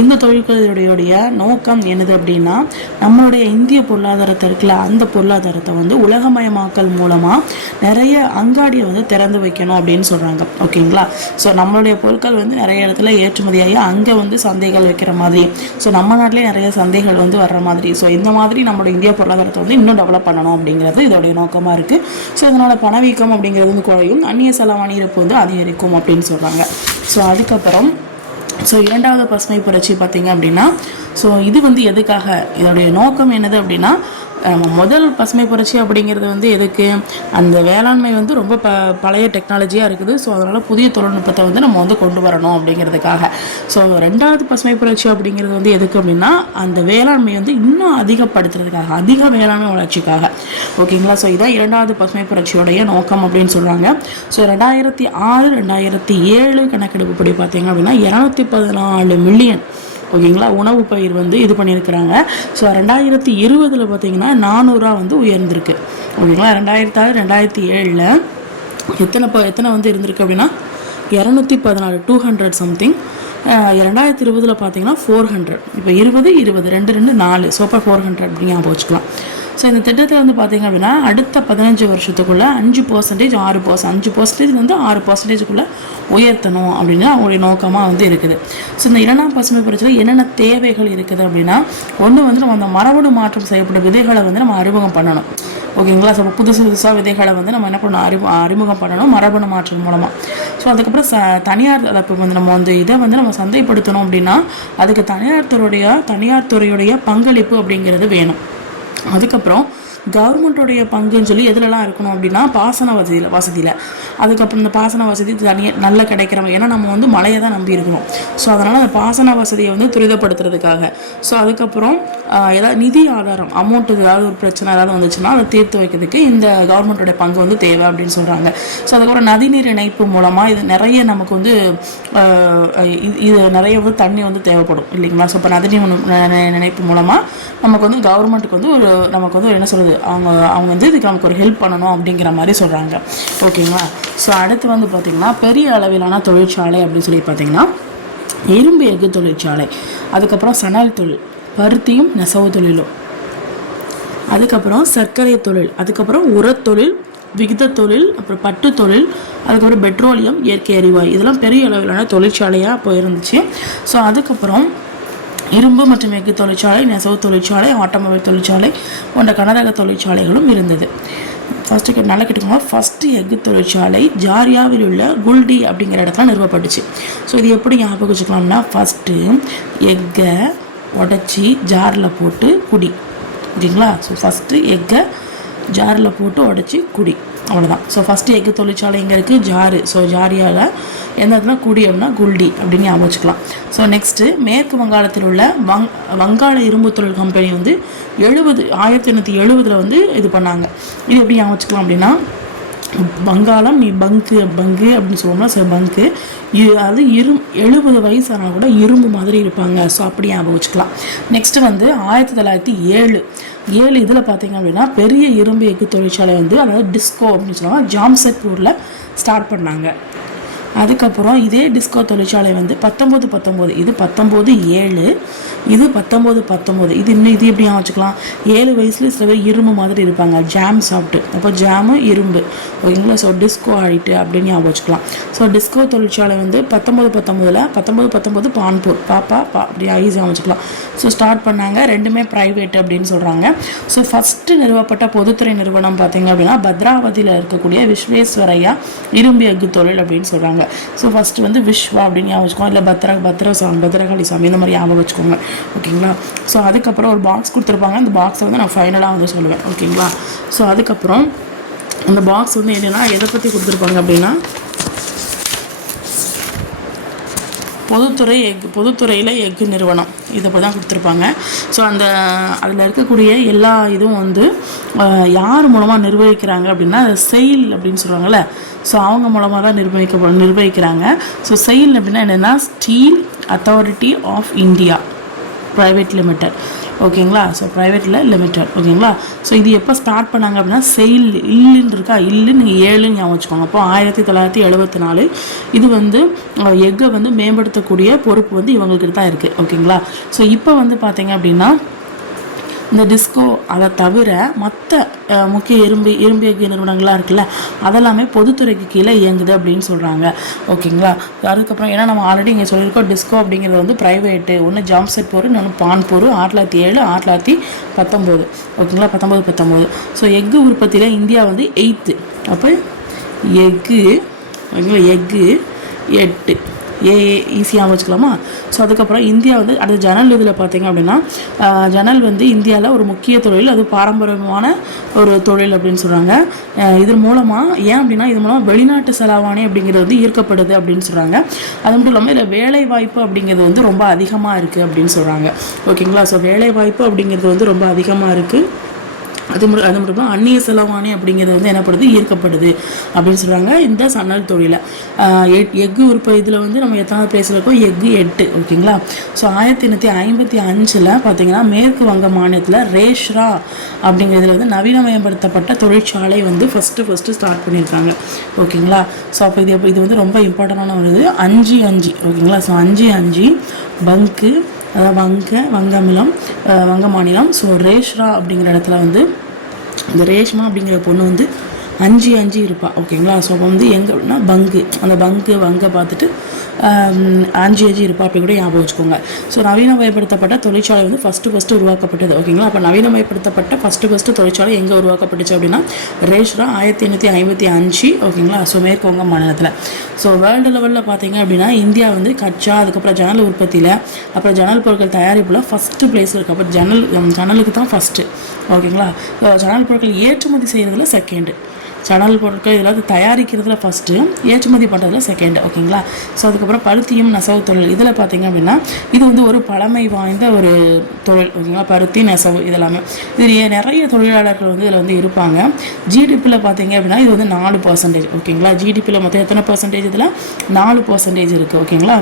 இந்த தொழிற்கொள்கையுடைய நோக்கம் என்னது அப்படின்னா நம்மளுடைய இந்திய பொருளாதாரத்தை இருக்குல்ல, அந்த பொருளாதாரத்தை வந்து உலகமயமாக்கல் மூலமாக நிறைய அங்காடியை வந்து திறந்து வைக்கணும் அப்படின்னு சொல்கிறாங்க. ஓகேங்களா. ஸோ நம்மளுடைய பொருட்கள் வந்து நிறைய இடத்துல ஏற்றுமதியாகி அங்கே வந்து சந்தைகள் வைக்கிற மாதிரி, ஸோ நம்ம நாட்டிலே நிறைய சந்தைகள் வந்து வர்ற மாதிரி, ஸோ இந்த மாதிரி நம்மளோட இந்திய பொருளாதாரத்தை வந்து இன்னும் டெவலப் பண்ணணும் அப்படிங்கிறது இதோடைய நோக்கமாக இருக்குது. ஸோ இதனால் பணவீக்கம் அப்படிங்கிறது வந்து குறையும், அந்நிய செலவாணி இருப்பு வந்து அதிகரிக்கும் அப்படின்னு சொல்கிறாங்க. ஸோ அதுக்கப்புறம் இரண்டாவது பசுமை புரட்சி பார்த்திங்க அப்படின்னா இது வந்து எதுக்காக, இதோடைய நோக்கம் என்னது அப்படின்னா முதல் பசுமை புரட்சி அப்படிங்கிறது வந்து எதுக்கு, அந்த வேளாண்மை வந்து ரொம்ப பழைய டெக்னாலஜியாக இருக்குது. ஸோ அதனால் புதிய தொழில்நுட்பத்தை வந்து நம்ம வந்து கொண்டு வரணும் அப்படிங்கிறதுக்காக. ஸோ ரெண்டாவது பசுமை புரட்சி அப்படிங்கிறது வந்து எதுக்கு அப்படின்னா அந்த வேளாண்மை வந்து இன்னும் அதிகப்படுத்துறதுக்காக, அதிக வேளாண்மை வளர்ச்சிக்காக. ஓகேங்களா. ஸோ இதான் இரண்டாவது பசுமை புரட்சியோடைய நோக்கம் அப்படின்னு சொல்கிறாங்க. ஸோ 2006, 2007 கணக்கெடுப்பு படி பார்த்தீங்க அப்படின்னா 214 மில்லியன் ஓகேங்களா உணவு பயிர் வந்து இது பண்ணியிருக்கிறாங்க. ஸோ 2020 பார்த்தீங்கன்னா 400 வந்து உயர்ந்திருக்கு. ஓகேங்களா. 2006, 2007 எத்தனை வந்து இருந்திருக்கு அப்படின்னா 214, 200 சம்திங். 2020 பார்த்தீங்கன்னா 400. இப்போ 20, 2, 4, ஸோ அப்போ 400 அப்படி ஞாபகம் வச்சுக்கலாம். ஸோ இந்த திட்டத்தில் வந்து பார்த்திங்க அப்படின்னா அடுத்த 15 வருஷத்துக்குள்ளே 5%, 5% வந்து 6%க்குள்ளே உயர்த்தணும் அப்படின்னு அவங்களுடைய நோக்கமாக வந்து இருக்குது. ஸோ இந்த இரண்டாம் பசுமை புரட்சியில் என்னென்ன தேவைகள் இருக்குது அப்படின்னா, ஒன்று வந்து நம்ம அந்த மரபணு மாற்றம் செய்யப்பட்ட விதைகளை வந்து நம்ம அறிமுகம் பண்ணணும். ஓகேங்களா. ஸோ புதுசாக விதைகளை வந்து நம்ம என்ன பண்ணணும், அறிமுகம் பண்ணணும் மரபணு மாற்றம் மூலமாக. ஸோ அதுக்கப்புறம் தனியார் தரப்பு வந்து நம்ம வந்து இதை வந்து நம்ம சந்தைப்படுத்தணும் அப்படின்னா அதுக்கு தனியார் துறையுடைய பங்களிப்பு அப்படிங்கிறது வேணும். அதுக்கப்புறம் கவர்மெண்ட்டோடைய பங்குன்னு சொல்லி எதுலலாம் இருக்கணும் அப்படின்னா பாசன வசதியில் அதுக்கப்புறம் இந்த பாசன வசதி தனியாக நல்ல கிடைக்கிற ஏன்னா நம்ம வந்து மழையை தான் நம்பி இருக்கணும். ஸோ அதனால் அந்த பாசன வசதியை வந்து துரிதப்படுத்துறதுக்காக. ஸோ அதுக்கப்புறம் ஏதாவது நிதி ஆதாரம் அமௌண்ட்டு ஏதாவது ஒரு பிரச்சனை ஏதாவது வந்துச்சுன்னா அதை தீர்த்து வைக்கிறதுக்கு இந்த கவர்மெண்ட்டோடைய பங்கு வந்து தேவை அப்படின்னு சொல்கிறாங்க. ஸோ அதுக்கப்புறம் நதிநீர் இணைப்பு மூலமாக இது நிறைய நமக்கு வந்து இது நிறைய வந்து தண்ணி வந்து தேவைப்படும் இல்லைங்களா. ஸோ இப்போ நதிநீர் இணைப்பு மூலமாக நமக்கு வந்து கவர்மெண்ட்டுக்கு வந்து ஒரு நமக்கு வந்து என்ன சொல்கிறது அவங்க வந்து இதுக்கு நமக்கு ஒரு ஹெல்ப் பண்ணணும் அப்படிங்கிற மாதிரி சொல்கிறாங்க. ஓகேங்களா. ஸோ அடுத்து வந்து பார்த்திங்கன்னா பெரிய அளவிலான தொழிற்சாலை அப்படின்னு சொல்லி பார்த்திங்கன்னா இரும்பு எஃகு தொழிற்சாலை, அதுக்கப்புறம் சணல் தொழில், பருத்தியும் நெசவு தொழிலும், அதுக்கப்புறம் சர்க்கரை தொழில், அதுக்கப்புறம் உரத்தொழில், விகித தொழில், அப்புறம் பட்டு தொழில், அதுக்கப்புறம் பெட்ரோலியம், இயற்கை எரிவாயு, இதெல்லாம் பெரிய அளவிலான தொழிற்சாலையாக போயிருந்துச்சு. ஸோ அதுக்கப்புறம் இரும்பு மற்றும் எஃகு தொழிற்சாலை, நெசவு தொழிற்சாலை, ஆட்டோமொபைல் தொழிற்சாலை போன்ற கனரக தொழிற்சாலைகளும் இருந்தது. ஃபஸ்ட்டு நல்லா கேட்டுக்கோங்க. ஃபஸ்ட்டு எஃகு தொழிற்சாலை ஜாரியாவில் உள்ள குல்டி அப்படிங்கிற இடத்துல நிறுவப்பட்டுச்சு. ஸோ இது எப்படி ஞாபகம் வச்சுக்கலாம்னா, ஃபஸ்ட்டு எக்கை உடச்சி ஜாரில் போட்டு குடி, ஓகேங்களா. ஸோ ஃபஸ்ட்டு எக்கை ஜாரில் போட்டு உடச்சி குடி, அவ்வளோதான். ஸோ ஃபஸ்ட்டு எஃகு தொழிற்சாலை எங்கே இருக்குது? ஜாரு. ஸோ ஜாரியாவில் எந்த இடத்துல குடி அப்படின்னா குல்டி அப்படின்னு ஞாபகம் வச்சுக்கலாம். ஸோ நெக்ஸ்ட்டு மேற்கு வங்காளத்தில் உள்ள வங்காள இரும்பு தொழில் கம்பெனி வந்து 1870 வந்து இது பண்ணாங்க. இது எப்படி ஞாபகம் வச்சுக்கலாம் அப்படின்னா, வங்காளம் நீ பங்கு அப்படின்னு சொல்லுவோம்னா, ஸோ பங்கு அது 70 வயசு ஆனால் கூட இரும்பு மாதிரி இருப்பாங்க. ஸோ அப்படி ஞாபகம் வச்சுக்கலாம். நெக்ஸ்ட்டு வந்து 1907 இதில் பார்த்தீங்க அப்படின்னா பெரிய இரும்பு எஃகு தொழிற்சாலை வந்து அதாவது டிஸ்கோ அப்படின்னு சொல்லுவாங்க, ஜாம்ஷெட்பூரில் ஸ்டார்ட் பண்ணாங்க. அதுக்கப்புறம் இதே டிஸ்கோ தொழிற்சாலை வந்து 1919 இது 1907 இது 1919 இது இன்னும் இது எப்படி வச்சுக்கலாம், 7 வயசுல சில பேர் இரும்பு மாதிரி இருப்பாங்க ஜாம் சாப்பிட்டு, அப்போ ஜாமு இரும்பு, ஓகேங்களா. ஸோ டிஸ்கோ ஆடிட்டு அப்படின்னு ஞாபகம் வச்சுக்கலாம். ஸோ டிஸ்கோ தொழிற்சாலை வந்து 1919 பான்பூர் பாப்பா அப்படி ஈஸியாக வச்சுக்கலாம். ஸோ ஸ்டார்ட் பண்ணாங்க. ரெண்டுமே ப்ரைவேட் அப்படின்னு சொல்கிறாங்க. ஸோ ஃபஸ்ட்டு நிறுவப்பட்ட பொதுத்துறை நிறுவனம் பார்த்தீங்க அப்படின்னா பத்ராவதியில் இருக்கக்கூடிய விஸ்வேஸ்வரையா இரும்பு எஃகு தொழில் அப்படின்னு சொல்கிறாங்க. ஸோ ஃபஸ்ட்டு வந்து விஸ்வா அப்படின்னு ஞாபகம் வச்சுக்கோங்க, இல்லை பத்ரகாளி சாமி இந்த மாதிரி ஞாபகம் வச்சுக்கோங்க, ஓகேங்களா. ஸோ அதுக்கப்புறம் ஒரு பாக்ஸ் கொடுத்துருப்பாங்க. அந்த பாக்ஸை வந்து நான் ஃபைனலாக வந்து சொல்லுவேன், ஓகேங்களா. ஸோ அதுக்கப்புறம் அந்த பாக்ஸ் வந்து என்னென்னா எதை பற்றி கொடுத்துருப்பாங்க அப்படின்னா பொதுத்துறையில் எஃகு நிறுவனம் இதை பற்றி தான் கொடுத்துருப்பாங்க. ஸோ அதில் இருக்கக்கூடிய எல்லா இதுவும் வந்து யார் மூலமாக நிர்வகிக்கிறாங்க அப்படின்னா செயில் அப்படின்னு சொல்கிறாங்கல்ல, ஸோ அவங்க மூலமாக தான் நிர்வகிக்கிறாங்க. ஸோ செயில் அப்படின்னா என்னென்னா steel authority of India private limited, ஓகேங்களா. ஸோ ப்ரைவேட்டில் லிமிடெட், ஓகேங்களா. ஸோ இது எப்போ ஸ்டார்ட் பண்ணாங்க அப்படின்னா செயில் இல்லுன்னு இருக்கா, நீங்கள் 7 ஞாபகம் வச்சுக்கோங்க. அப்போ 1974 இது வந்து எக்கை வந்து மேம்படுத்தக்கூடிய பொறுப்பு வந்து இவங்களுக்கு தான் இருக்குது, ஓகேங்களா. ஸோ இப்போ வந்து பார்த்தீங்க அப்படின்னா இந்த டிஸ்கோ அதை தவிர மற்ற முக்கிய இரும்பு எஃகு நிறுவனங்களாக இருக்குல்ல அதெல்லாமே பொதுத்துறைக்கு கீழே இயங்குது அப்படின்னு சொல்கிறாங்க, ஓகேங்களா. அதுக்கப்புறம் ஏன்னா நம்ம ஆல்ரெடி இங்கே சொல்லியிருக்கோம் டிஸ்கோ அப்படிங்கிறது வந்து ப்ரைவேட்டு, ஒன்று ஜாம்ஷெட்பூர் இன்னொன்று பான்பூர், 1907 1919, ஓகேங்களா. 1919. ஸோ எஃகு உற்பத்தியில் இந்தியா வந்து 8th, அப்போ எஃகு ஓகேங்களா, எஃகு 8 ஈஸியாக வச்சுக்கலாமா. ஸோ அதுக்கப்புறம் இந்தியா வந்து அடுத்த ஜன்னல் இதில் பார்த்தீங்க அப்படின்னா ஜன்னல் வந்து இந்தியாவில் ஒரு முக்கிய தொழில், அது பாரம்பரியமான ஒரு தொழில் அப்படின்னு சொல்கிறாங்க. இது மூலமாக ஏன் அப்படின்னா இது மூலமாக வெளிநாட்டு செலாவணி அப்படிங்கிறது வந்து ஈர்க்கப்படுது அப்படின்னு சொல்கிறாங்க. அது மட்டும் இல்லாமல் இதில் வேலை வாய்ப்பு அப்படிங்கிறது வந்து ரொம்ப அதிகமாக இருக்குது அப்படின்னு சொல்கிறாங்க, ஓகேங்களா. ஸோ வேலை வாய்ப்பு அப்படிங்கிறது வந்து ரொம்ப அதிகமாக இருக்குது. அது மட்டும் அந்நிய செலவாணி அப்படிங்கிறது வந்து என்னப்படுது ஈர்க்கப்படுது அப்படின்னு சொல்கிறாங்க இந்த சணல் தொழிலை. எஃகு உற்பத்தி இதில் வந்து நம்ம எத்தனாவது பிளேஸில் இருக்கோம், எஃகு 8, ஓகேங்களா. ஸோ 1955 பார்த்தீங்கன்னா மேற்கு வங்க மாநிலத்தில் ரேஷ்ரா அப்படிங்கிறதுல வந்து நவீனமயப்படுத்தப்பட்ட தொழிற்சாலை வந்து ஃபஸ்ட்டு ஸ்டார்ட் பண்ணியிருக்காங்க, ஓகேங்களா. ஸோ அப்போ இது வந்து ரொம்ப இம்பார்ட்டண்டான ஒரு இது 5 ஓகேங்களா. ஸோ 5 பங்கு வங்க மாநிலம். ஸோ ரேஷ்ரா அப்படிங்கிற இடத்துல வந்து இந்த ரேஷ்மா அப்படிங்கிற பொண்ணு வந்து அஞ்சு இருப்பாள் ஓகேங்களா. ஸோ வந்து எங்கே அப்படின்னா பங்கு, அந்த வங்கை பார்த்துட்டு 5 இருப்பாள் அப்படி கூட ஞாபகம் வச்சுக்கோங்க. ஸோ நவீனமயப்படுத்தப்பட்ட தொழிற்சாலை வந்து ஃபஸ்ட்டு உருவாக்கப்பட்டது ஓகேங்களா. அப்போ நவீனமயப்படுத்தப்பட்ட ஃபஸ்ட்டு தொழிற்சாலை எங்கே உருவாக்கப்பட்டுச்சு அப்படின்னா ரேஷ்ரா 1855 ஓகேங்களா. ஸோ மேற்கு வங்க மாநிலத்தில். ஸோ வேர்ல்டு லெவலில் பார்த்தீங்க அப்படின்னா இந்தியா வந்து கச்சா, அதுக்கப்புறம் ஜன்னல் உற்பத்தியில், அப்புறம் ஜன்னல் பொருட்கள் தயாரிப்பில் ஃபஸ்ட்டு பிளேஸில் இருக்குது. அப்போ ஜன்னலுக்கு தான் ஃபஸ்ட்டு ஓகேங்களா. ஜன்னல் பொருட்கள் ஏற்றுமதி செய்கிறதுல செகண்டு, ஜன்னல் பொருட்கள் இதெல்லாம் தயாரிக்கிறதுல ஃபஸ்ட்டு, ஏற்றுமதி பண்ணுறதுல செகண்ட் ஓகேங்களா. ஸோ அதுக்கப்புறம் பருத்தியும் நெசவு தொழில், இதில் பார்த்தீங்க அப்படின்னா இது வந்து ஒரு பழமை வாய்ந்த ஒரு தொழில் ஓகேங்களா. பருத்தி நெசவு இதெல்லாமே இது நிறைய தொழிலாளர்கள் வந்து இதில் வந்து இருப்பாங்க. ஜிடிபியில் பார்த்தீங்க அப்படின்னா இது வந்து 4% ஓகேங்களா. ஜிடிபியில் மொத்தம் எத்தனை பர்சன்டேஜ், இதில் 4% இருக்குது ஓகேங்களா.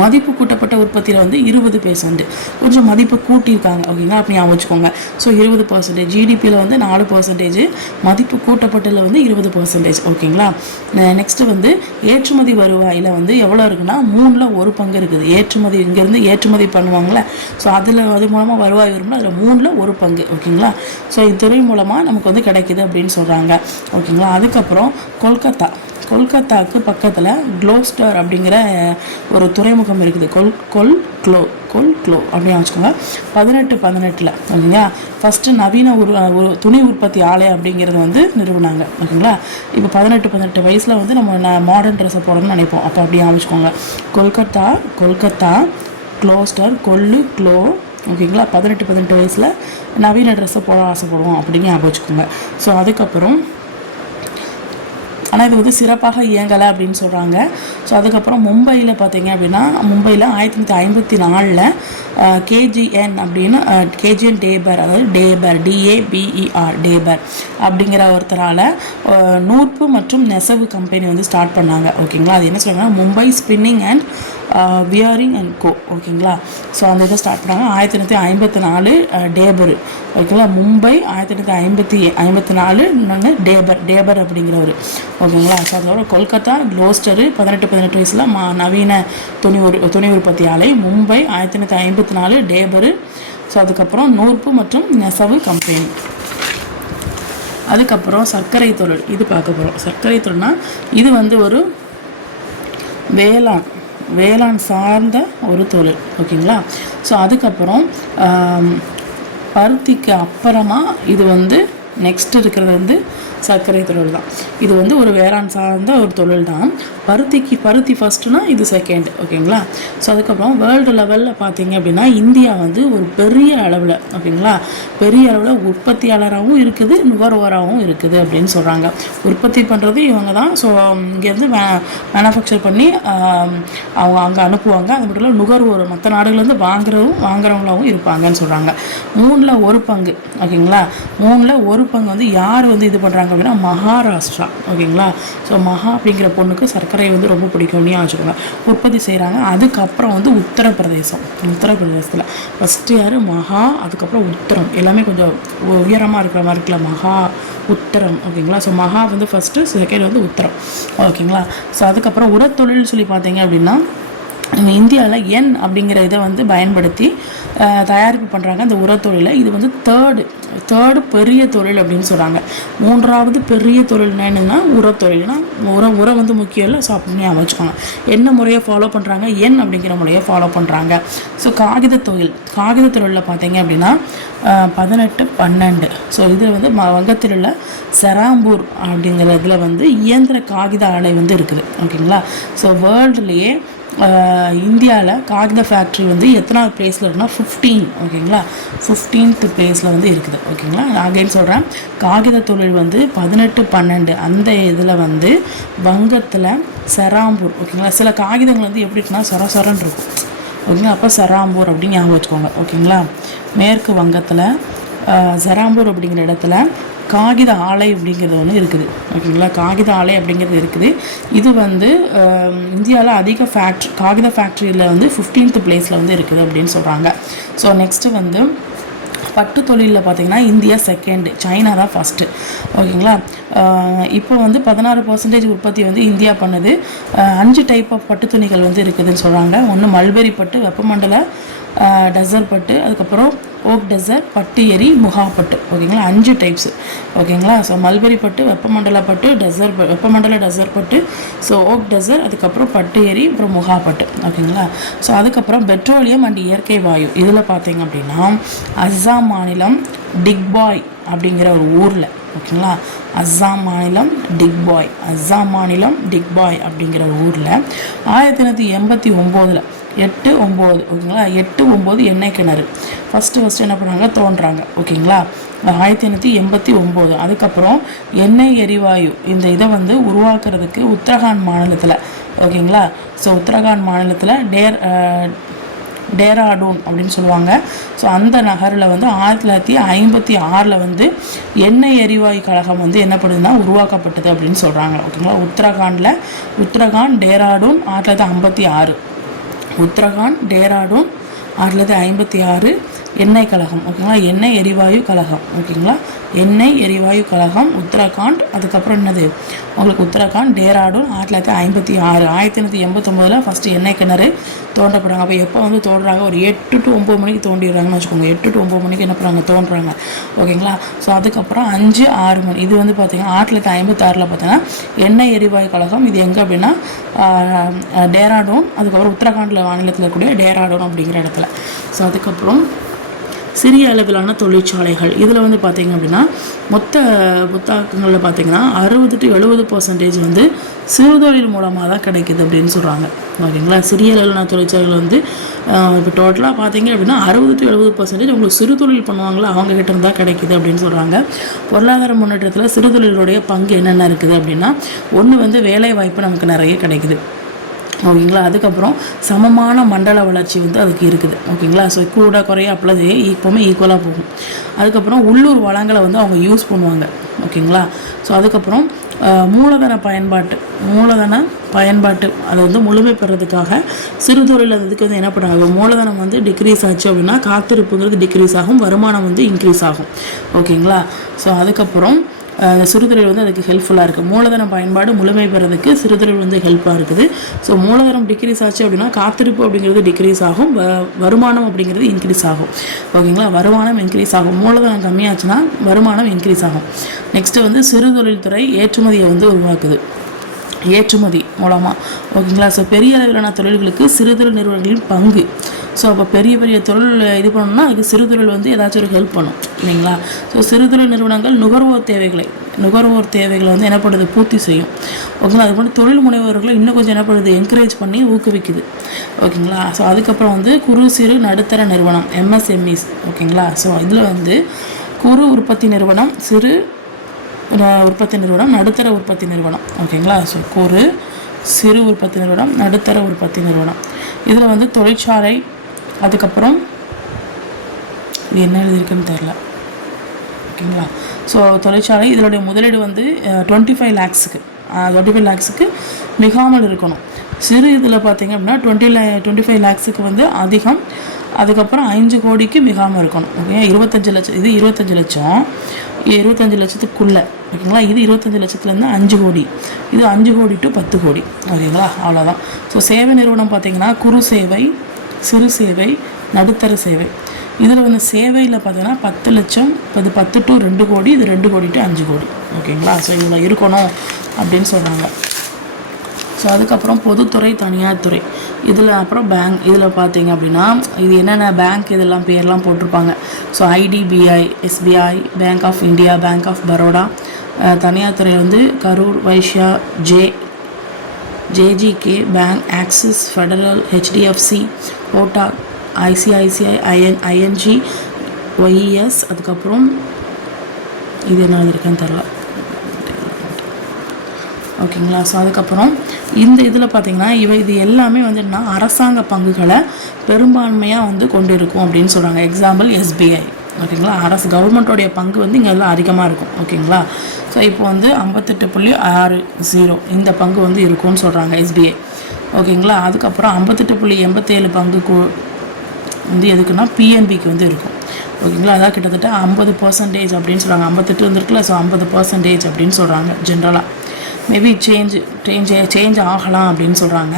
மதிப்பு கூட்டப்பட்ட உற்பத்தியில் வந்து 20%, கொஞ்சம் மதிப்பு கூட்டியிருக்காங்க ஓகேங்களா. அப்படி ஞாபகம் வச்சுக்கோங்க. ஸோ 20%, ஜிடிபியில் வந்து 4%, மதிப்பு கூட்டப்பட்டதில் வந்து 20% ஓகேங்களா. நெக்ஸ்ட்டு வந்து ஏற்றுமதி வருவாயில் வந்து எவ்வளோ இருக்குன்னா 1/3 இருக்குது. ஏற்றுமதி இங்கேருந்து ஏற்றுமதி பண்ணுவாங்களே, ஸோ அது மூலமாக வருவாய் வரும்னா அதில் 1/3 ஓகேங்களா. ஸோ இத்துறை மூலமாக நமக்கு வந்து கிடைக்கிது அப்படின்னு சொல்கிறாங்க ஓகேங்களா. அதுக்கப்புறம் கொல்கத்தாவுக்கு பக்கத்தில் க்ளோஸ்டர் அப்படிங்கிற ஒரு துறைமுகம் இருக்குது. கொல்க்ளோ அப்படின்னு வச்சுக்கோங்க. 1818 ஓகேங்களா. ஃபஸ்ட்டு நவீன துணி உற்பத்தி ஆலை அப்படிங்கிறது வந்து நிறுவனாங்க ஓகேங்களா. இப்போ 18 வயசில் வந்து நம்ம மாடர்ன் ட்ரெஸ்ஸை போடணும்னு நினைப்போம். அப்போ அப்படி அமைச்சுக்கோங்க. கொல்கத்தா க்ளோஸ்டர் க்ளோ ஓகேங்களா. 18 வயசில் நவீன ட்ரெஸ்ஸை போட ஆசைப்படுவோம் அப்படின்னு ஞாபகம் வச்சுக்கோங்க. ஸோ அதுக்கப்புறம் ஆனால் இது வந்து சிறப்பாக இயங்கலை அப்படின்னு சொல்கிறாங்க. ஸோ அதுக்கப்புறம் மும்பையில் பார்த்தீங்க அப்படின்னா மும்பையில் 1954 கேஜிஎன் அப்படின்னு கேஜிஎன் டேபர், அதாவது டேபர் அப்படிங்கிற ஒருத்தரால் நூற்பு மற்றும் நெசவு கம்பெனி வந்து ஸ்டார்ட் பண்ணாங்க ஓகேங்களா. அது என்ன சொல்கிறாங்கன்னா Mumbai spinning and wearing and co ஓகேங்களா. ஸோ அந்த இதை ஸ்டார்ட் பண்ணாங்க 1954 டேபர் ஓகேங்களா. மும்பை 1954 இன்னொன்று டேபர் அப்படிங்கிறவர் ஓகேங்களா. ஸோ அதோட கொல்கத்தா க்ளோஸ்டரு 18 வயசில் நவீன துணி உற்பத்தி ஆலை, மும்பை 1954 டேபரு. ஸோ அதுக்கப்புறம் நூற்பு மற்றும் நெசவு கம்பெனி. அதுக்கப்புறம் சர்க்கரை தொழில், இது பார்க்க போகிறோம். சர்க்கரை தொழில்னா இது வந்து ஒரு வேளாண் சார்ந்த ஒரு தொழில் ஓகேங்களா. ஸோ அதுக்கப்புறம் பருத்திக்கு அப்புறமா இது வந்து நெக்ஸ்ட் இருக்கிறது வந்து சர்க்கரை தொழில் தான். இது வந்து ஒரு வேளாண் சார்ந்த ஒரு தொழில் தான். பருத்தி ஃபஸ்ட்டுனா இது செகண்ட் ஓகேங்களா. ஸோ அதுக்கப்புறம் வேர்ல்டு லெவலில் பார்த்தீங்க அப்படின்னா இந்தியா வந்து ஒரு பெரிய அளவில் ஓகேங்களா, பெரிய அளவில் உற்பத்தியாளராகவும் இருக்குது, நுகர்வோராகவும் இருக்குது அப்படின்னு சொல்கிறாங்க. உற்பத்தி பண்ணுறது இவங்க தான். ஸோ இங்கேருந்து மேனுஃபேக்சர் பண்ணி அவங்க அங்கே அனுப்புவாங்க. அது மட்டும் இல்லை நுகர்வோர் மற்ற நாடுகள்லேருந்து வாங்குறவங்களாகவும் இருப்பாங்கன்னு சொல்கிறாங்க. 1/3 ஓகேங்களா. 1/3 வந்து யார் வந்து இது பண்ணுறாங்க அப்படின்னா மகாராஷ்டிரா ஓகேங்களா. ஸோ அப்படிங்கிற பொண்ணுக்கு சர்க்கரை வந்து ரொம்ப பிடிக்கும்னு வச்சுக்கோங்க, உற்பத்தி செய்கிறாங்க. அதுக்கப்புறம் வந்து உத்தரப்பிரதேசத்தில் ஃபஸ்ட்டு யார் அதுக்கப்புறம் உத்தரம், எல்லாமே கொஞ்சம் உயரமாக இருக்கிற மாதிரி இருக்குல்ல, உத்தரம் ஓகேங்களா. ஸோ வந்து ஃபஸ்ட்டு, செகண்ட் வந்து உத்தரம் ஓகேங்களா. ஸோ அதுக்கப்புறம் உரத்தொழில் சொல்லி பார்த்தீங்க அப்படின்னா நம்ம இந்தியாவில் எண் அப்படிங்கிற இதை வந்து பயன்படுத்தி தயாரிப்பு பண்ணுறாங்க இந்த உரத்தொழிலை. இது வந்து தேர்டு பெரிய தொழில் அப்படின்னு சொல்கிறாங்க. 3வது பெரிய தொழில் என்னன்னா உரத்தொழில்னா உரம் வந்து முக்கியம் இல்லை. ஸோ அப்படின்னு அமைச்சுக்கோங்க. என்ன முறையை ஃபாலோ பண்ணுறாங்க, எண் அப்படிங்கிற முறையை ஃபாலோ பண்ணுறாங்க. ஸோ காகித தொழிலில் பார்த்தீங்க அப்படின்னா 1812. ஸோ இது வந்து வங்கத்தில் உள்ள செராம்பூர் அப்படிங்கிற இதில் வந்து இயந்திர காகித ஆலை வந்து இருக்குது ஓகேங்களா. ஸோ வேர்ல்டுலேயே இந்தியாவில் காகித ஃபேக்ட்ரி வந்து எத்தனாவது பிளேஸில் இருக்குன்னா 15 ஓகேங்களா. 15th பிளேஸில் வந்து இருக்குது ஓகேங்களா. நான் அகைன் சொல்கிறேன், காகித தொழில் வந்து 1812 அந்த இதில் வந்து வங்கத்தில் செராம்பூர் ஓகேங்களா. சில காகிதங்கள் வந்து எப்படி இருக்குன்னா சொரன்னு இருக்கும் ஓகேங்களா. அப்போ செராம்பூர் அப்படின்னு ஞாபகம் வச்சுக்கோங்க ஓகேங்களா. மேற்கு வங்கத்தில் செராம்பூர் அப்படிங்கிற இடத்துல காகித ஆலை அப்படிங்கிறது ஒன்று இருக்குது ஓகேங்களா. காகித ஆலை அப்படிங்கிறது இருக்குது. இது வந்து இந்தியாவில் அதிக காகித ஃபேக்ட்ரியில் வந்து 15th பிளேஸில் வந்து இருக்குது அப்படின்னு சொல்கிறாங்க. ஸோ நெக்ஸ்ட்டு வந்து பட்டு தொழிலில் பார்த்திங்கன்னா இந்தியா செகண்டு, சைனா தான் ஃபஸ்ட்டு ஓகேங்களா. இப்போ வந்து 16% உற்பத்தி வந்து இந்தியா பண்ணுது. 5 டைப் ஆஃப் பட்டு துணிகள் வந்து இருக்குதுன்னு சொல்கிறாங்க. ஒன்று மல்பெரி பட்டு, வெப்பமண்டல டசர் பட்டு, அதுக்கப்புறம் ஓக் டசர், பட்டு எரி, முகா பட்டு. ஓகேங்களா, 5 டைப்ஸ். ஓகேங்களா, ஸோ மல்பெரி பட்டு, வெப்பமண்டல பட்டு, வெப்பமண்டல டசர் பட்டு, ஸோ ஓக் டசர், அதுக்கப்புறம் பட்டு எரி, அப்புறம் முகா பட்டு. ஓகேங்களா, ஸோ அதுக்கப்புறம் பெட்ரோலியம் அண்ட் இயற்கை வாயு. இதில் பார்த்தீங்க அப்படின்னா அஸ்ஸாம் மாநிலம் டிக்பாய் அப்படிங்கிற ஒரு ஊரில், ஓகேங்களா, அஸ்ஸாம் மாநிலம் டிக்பாய் அப்படிங்கிற ஊரில் 1989 8-9, ஓகேங்களா, 8-9 எண்ணெய் கிணறு ஃபஸ்ட்டு என்ன பண்ணாங்க, தோன்றாங்க. ஓகேங்களா, 1989. அதுக்கப்புறம் எண்ணெய் எரிவாயு இந்த இதை வந்து உருவாக்குறதுக்கு உத்தரகாண்ட் மாநிலத்தில், ஓகேங்களா, ஸோ உத்தரகாண்ட் மாநிலத்தில் டேராடூன் அப்படின்னு சொல்லுவாங்க. ஸோ அந்த நகரில் வந்து 1956 வந்து எண்ணெய் எரிவாயு கழகம் வந்து என்ன பண்ணுதுன்னா உருவாக்கப்பட்டது அப்படின்னு சொல்கிறாங்க. ஓகேங்களா, உத்தரகாண்ட் டேராடூன் 1956, உத்தரகாண்ட் டேராடூன் 1956 எண்ணெய் கழகம். ஓகேங்களா, எண்ணெய் எரிவாயு கழகம். ஓகேங்களா, எண்ணெய் எரிவாயு கழகம் உத்தரகாண்ட். அதுக்கப்புறம் என்னது உங்களுக்கு உத்தரகாண்ட் டேராடூன் 1956. 1989 ஃபஸ்ட்டு எண்ணெய் கிணறு தோண்டப்படுறாங்க. அப்போ எப்போ வந்து தோன்றுறாங்க, ஒரு 8 to 9 மணிக்கு தோண்டிடுறாங்கன்னு வச்சுக்கோங்க. 8 to 9 மணிக்கு என்ன பண்ணுறாங்க, தோன்றுறாங்க. ஓகேங்களா, ஸோ அதுக்கப்புறம் 5-6 மணி இது வந்து பார்த்திங்கன்னா 1956 பார்த்தீங்கன்னா எண்ணெய் எரிவாயு கழகம். இது எங்கே அப்படின்னா டேராடூன், அதுக்கப்புறம் உத்தரகாண்டில் மாநிலத்தில் இருக்கக்கூடிய டேராடூன் அப்படிங்கிற இடத்துல. ஸோ அதுக்கப்புறம் சிறிய அளவிலான தொழிற்சாலைகள். இதில் வந்து பார்த்திங்க அப்படின்னா மொத்த புத்தாக்கங்களில் பார்த்திங்கன்னா 60 to 70% வந்து சிறுதொழில் மூலமாக தான் கிடைக்குது அப்படின்னு சொல்கிறாங்க. ஓகேங்களா, சிறிய அளவிலான தொழிற்சாலைகள் வந்து இப்போ டோட்டலாக பார்த்திங்க அப்படின்னா 60 to 70% உங்களுக்கு சிறு தொழில் பண்ணுவாங்களா அவங்ககிட்ட இருந்தால் கிடைக்குது அப்படின்னு சொல்கிறாங்க. பொருளாதார முன்னேற்றத்தில் சிறுதொழிலுடைய பங்கு என்னென்ன இருக்குது அப்படின்னா, ஒன்று வந்து வேலை வாய்ப்பு நமக்கு நிறைய கிடைக்குது. ஓகேங்களா, அதுக்கப்புறம் சமமான மண்டல வளர்ச்சி வந்து அதுக்கு இருக்குது. ஓகேங்களா, ஸோ கூட குறைய அப்பெல்லாம் எப்போவுமே ஈக்குவலாக போகும். அதுக்கப்புறம் உள்ளூர் வளங்களை வந்து அவங்க யூஸ் பண்ணுவாங்க. ஓகேங்களா, ஸோ அதுக்கப்புறம் மூலதன பயன்பாட்டு அதை வந்து முழுமை பெறதுக்காக சிறுதொழில் அதுக்கு வந்து என்ன பண்ணுறாங்க, மூலதனம் வந்து டிக்ரீஸ் ஆச்சு அப்படின்னா காத்திருப்புங்கிறது டிக்ரீஸ் ஆகும், வருமானம் வந்து இன்க்ரீஸ் ஆகும். ஓகேங்களா, ஸோ அதுக்கப்புறம் சிறுதொழில் வந்து அதுக்கு ஹெல்ப்ஃபுல்லாக இருக்குது. மூலதன பயன்பாடு முழுமை பெறதுக்கு சிறுதொழில் வந்து ஹெல்ப்பாக இருக்குது. ஸோ மூலதனம் டிக்ரீஸ் ஆச்சு அப்படின்னா காத்திருப்பு அப்படிங்கிறது டிக்ரீஸ் ஆகும், வருமானம் அப்படிங்கிறது இன்க்ரீஸ் ஆகும். ஓகேங்களா, வருமானம் இன்க்ரீஸ் ஆகும், மூலதனம் கம்மியாச்சுன்னா வருமானம் இன்க்ரீஸ் ஆகும். நெக்ஸ்ட்டு வந்து சிறுதொழில் துறை ஏற்றுமதியை வந்து உருவாக்குது, ஏற்றுமதி மூலமாக. ஓகேங்களா, ஸோ பெரிய அளவிலான தொழில்களுக்கு சிறுதொழில் நிறுவனங்களின் பங்கு. ஸோ அப்போ பெரிய தொழில் இது பண்ணணும்னா அதுக்கு சிறுதொழில் வந்து ஏதாச்சும் ஒரு ஹெல்ப் பண்ணும் இல்லைங்களா. ஸோ சிறுதொழில் நிறுவனங்கள் நுகர்வோர் தேவைகளை வந்து என்ன பண்ணுறது, பூர்த்தி செய்யும். ஓகேங்களா, அது போன்று தொழில் முனைவோர்களை இன்னும் கொஞ்சம் என்ன பண்ணுறது, என்கரேஜ் பண்ணி ஊக்குவிக்குது. ஓகேங்களா, ஸோ அதுக்கப்புறம் வந்து குறு சிறு நடுத்தர நிறுவனம் MSMEs. ஓகேங்களா, ஸோ இதில் வந்து குறு உற்பத்தி நிறுவனம், சிறு உற்பத்தி நிறுவனம், நடுத்தர உற்பத்தி நிறுவனம். ஓகேங்களா, ஸோ குறு சிறு உற்பத்தி நிறுவனம், நடுத்தர உற்பத்தி நிறுவனம். இதில் வந்து தொழிற்சாலை, அதுக்கப்புறம் இது என்ன எழுதியிருக்குன்னு தெரில. ஓகேங்களா, ஸோ தொழிற்சாலை இதனுடைய முதலீடு வந்து 25 lakhsக்கு மிகாமல் இருக்கணும். சிறு இதில் பார்த்திங்க அப்படின்னா 25 lakhsக்கு வந்து அதிகம், அதுக்கப்புறம் 5 கோடிக்கு மிகாமல் இருக்கணும். ஓகே, 25 லட்சம், இது 25 லட்சம், 25 லட்சத்துக்குள்ளே. ஓகேங்களா, இது 25 லட்சத்துலேருந்து 5 கோடி, இது 5 கோடி to 10 கோடி. ஓகேங்களா, அவ்வளோதான். ஸோ சேவை நிறுவனம் பார்த்திங்கன்னா குறு சேவை, சிறு சேவை, நடுத்தர சேவை. இதில் வந்து சேவையில் பார்த்தீங்கன்னா 10 லட்சம், இது 10 to 2 கோடி, இது 2 கோடி to 5 கோடி. ஓகேங்களா, ஸோ இவ்வளோ இருக்கணும் அப்படின்னு சொல்கிறாங்க. ஸோ அதுக்கப்புறம் பொதுத்துறை, தனியார் துறை. இதில் அப்புறம் பேங்க். இதில் பார்த்தீங்க அப்படின்னா இது என்னென்ன பேங்க் இதெல்லாம் பேர்லாம் போட்டிருப்பாங்க. So IDBI, SBI, bank of India, bank of Baroda. தனியார் துறை வந்து Karur Vysya, JGK bank, axis, federal, HDFC, Kotak, ICICI, ING, YES. அதுக்கப்புறம் இது என்ன இருக்குன்னு தெரில. ஓகேங்களா, ஸோ அதுக்கப்புறம் இந்த இதில் பார்த்திங்கன்னா இது எல்லாமே வந்து என்ன, அரசாங்க பங்குகளை பெரும்பான்மையாக வந்து கொண்டு இருக்கும் அப்படின்னு சொல்கிறாங்க. Example SBI. ஓகேங்களா, கவர்மெண்ட்டோடைய பங்கு வந்து இங்கே எல்லாம் அதிகமாக இருக்கும். ஓகேங்களா, ஸோ இப்போ வந்து 58.60 இந்த பங்கு வந்து இருக்கும்னு சொல்கிறாங்க SBI. ஓகேங்களா, அதுக்கப்புறம் 58.87 பங்கு வந்து எதுக்குன்னா PNBக்கு வந்து இருக்கும். ஓகேங்களா, அதான் கிட்டத்தட்ட 50% அப்படின்னு சொல்கிறாங்க. 58 வந்துருக்குல்ல, ஸோ 50% அப்படின்னு சொல்கிறாங்க. ஜென்ரலாக மேபி சேஞ்ச் ஆகலாம் அப்படின்னு சொல்கிறாங்க.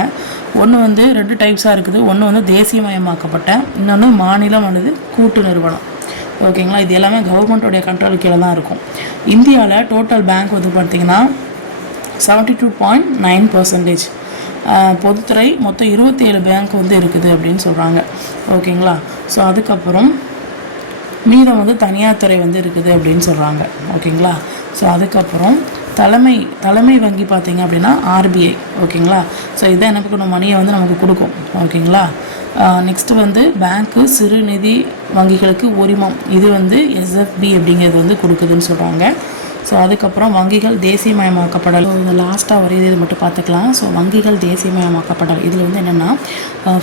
ஒன்று வந்து 2 டைப்ஸாக இருக்குது. ஒன்று வந்து தேசியமயமாக்கப்பட்ட, இன்னொன்று மாநிலம் அல்லது கூட்டு நிறுவனம். ஓகேங்களா, இது எல்லாமே கவர்மெண்ட்டோடைய கண்ட்ரோல் கீழே தான் இருக்கும். இந்தியாவில் டோட்டல் பேங்க் வந்து பார்த்திங்கன்னா 72.9%. பொதுத்துறை மொத்தம் 27 பேங்க் வந்து இருக்குது அப்படின்னு சொல்கிறாங்க. ஓகேங்களா, ஸோ அதுக்கப்புறம் மீதம் வந்து தனியார் துறை வந்து இருக்குது அப்படின்னு சொல்கிறாங்க. ஓகேங்களா, ஸோ அதுக்கப்புறம் தலைமை வங்கி பார்த்திங்க அப்படின்னா ஆர்பிஐ. ஓகேங்களா, ஸோ இதான் என்ன பண்ணணும், மணியை வந்து நமக்கு கொடுக்கும். ஓகேங்களா, நெக்ஸ்ட்டு வந்து பேங்க்கு சிறு நிதி வங்கிகளுக்கு உரிமம், இது வந்து எஸ்எஃப்பி அப்படிங்கிறது வந்து கொடுக்குதுன்னு சொல்கிறாங்க. ஸோ அதுக்கப்புறம் வங்கிகள் தேசியமயமாக்கப்படல். இந்த லாஸ்ட்டாக ஒரு இது மட்டும் பார்த்துக்கலாம். ஸோ வங்கிகள் தேசியமயமாக்கப்படல் இதில் வந்து என்னென்னா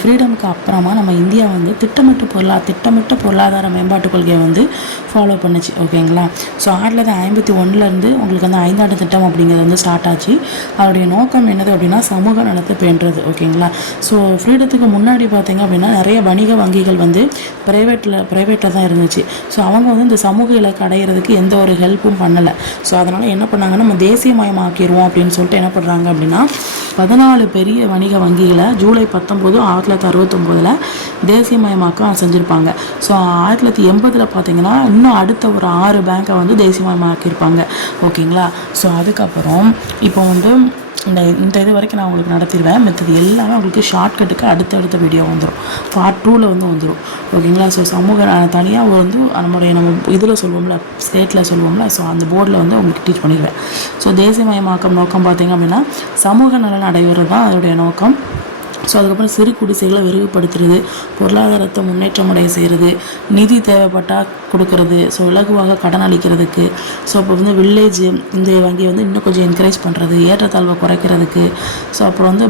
ஃப்ரீடமுக்கு அப்புறமா நம்ம இந்தியா வந்து திட்டமிட்ட பொருளாதார மேம்பாட்டு கொள்கையை வந்து ஃபாலோ பண்ணுச்சு. ஓகேங்களா, ஸோ 1951 உங்களுக்கு வந்து 5ஆண்டு திட்டம் அப்படிங்கிறது வந்து ஸ்டார்ட் ஆச்சு. அதோடைய நோக்கம் என்னது அப்படின்னா சமூக நலத்தை பேணுறது. ஓகேங்களா, ஸோ ஃப்ரீடத்துக்கு முன்னாடி பார்த்திங்க அப்படின்னா நிறைய வணிக வங்கிகள் வந்து ப்ரைவேட்டில் தான் இருந்துச்சு. ஸோ அவங்க வந்து இந்த சமூக இலக்கு அடைகிறதுக்கு எந்த ஒரு ஹெல்ப்பும் பண்ணலை. ஸோ அதனால் என்ன பண்ணாங்க, நம்ம தேசியமயமாக்கிடுவோம் அப்படின்னு சொல்லிட்டு என்ன பண்ணுறாங்க அப்படின்னா 14 பெரிய வணிக வங்கிகளை ஜூலை 19, 1969 தேசியமயமாக்க செஞ்சுருப்பாங்க. ஸோ 1980 பார்த்திங்கன்னா இன்னும் அடுத்த ஒரு 6 பேங்க்கை வந்து தேசியமயமாக்கியிருப்பாங்க. ஓகேங்களா, ஸோ அதுக்கப்புறம் இப்போ வந்து இந்த இது வரைக்கும் நான் உங்களுக்கு நடத்திடுவேன். மற்றது எல்லாமே உங்களுக்கு ஷார்ட்கட்டுக்கு அடுத்தடுத்த வீடியோ வந்துடும். பார்ட் 2ல் வந்து வந்துடும். ஓகேங்களா, ஸோ சமூக தனியாக வந்து நம்ம இதில் சொல்லுவோம்ல, ஸ்டேட்டில் சொல்லுவோம்ல, ஸோ அந்த போர்டில் வந்து உங்களுக்கு டீச் பண்ணிடுவேன். ஸோ தேசியமயமாக்கம் நோக்கம் பார்த்திங்க அப்படின்னா சமூக நலன் அடைவது தான் அதோடைய நோக்கம். ஸோ அதுக்கப்புறம் சிறு குடிசைகளை விரிவுபடுத்துறது, பொருளாதாரத்தை முன்னேற்றம் அடைய செய்கிறது, நிதி தேவைப்பட்டால் கொடுக்கறது, ஸோ இலகுவாக கடன் அளிக்கிறதுக்கு. ஸோ இப்போ வந்து வில்லேஜ் இந்த வங்கியை வந்து இன்னும் கொஞ்சம் என்கரேஜ் பண்ணுறது, ஏற்றத்தாழ்வை குறைக்கிறதுக்கு. ஸோ அப்புறம் வந்து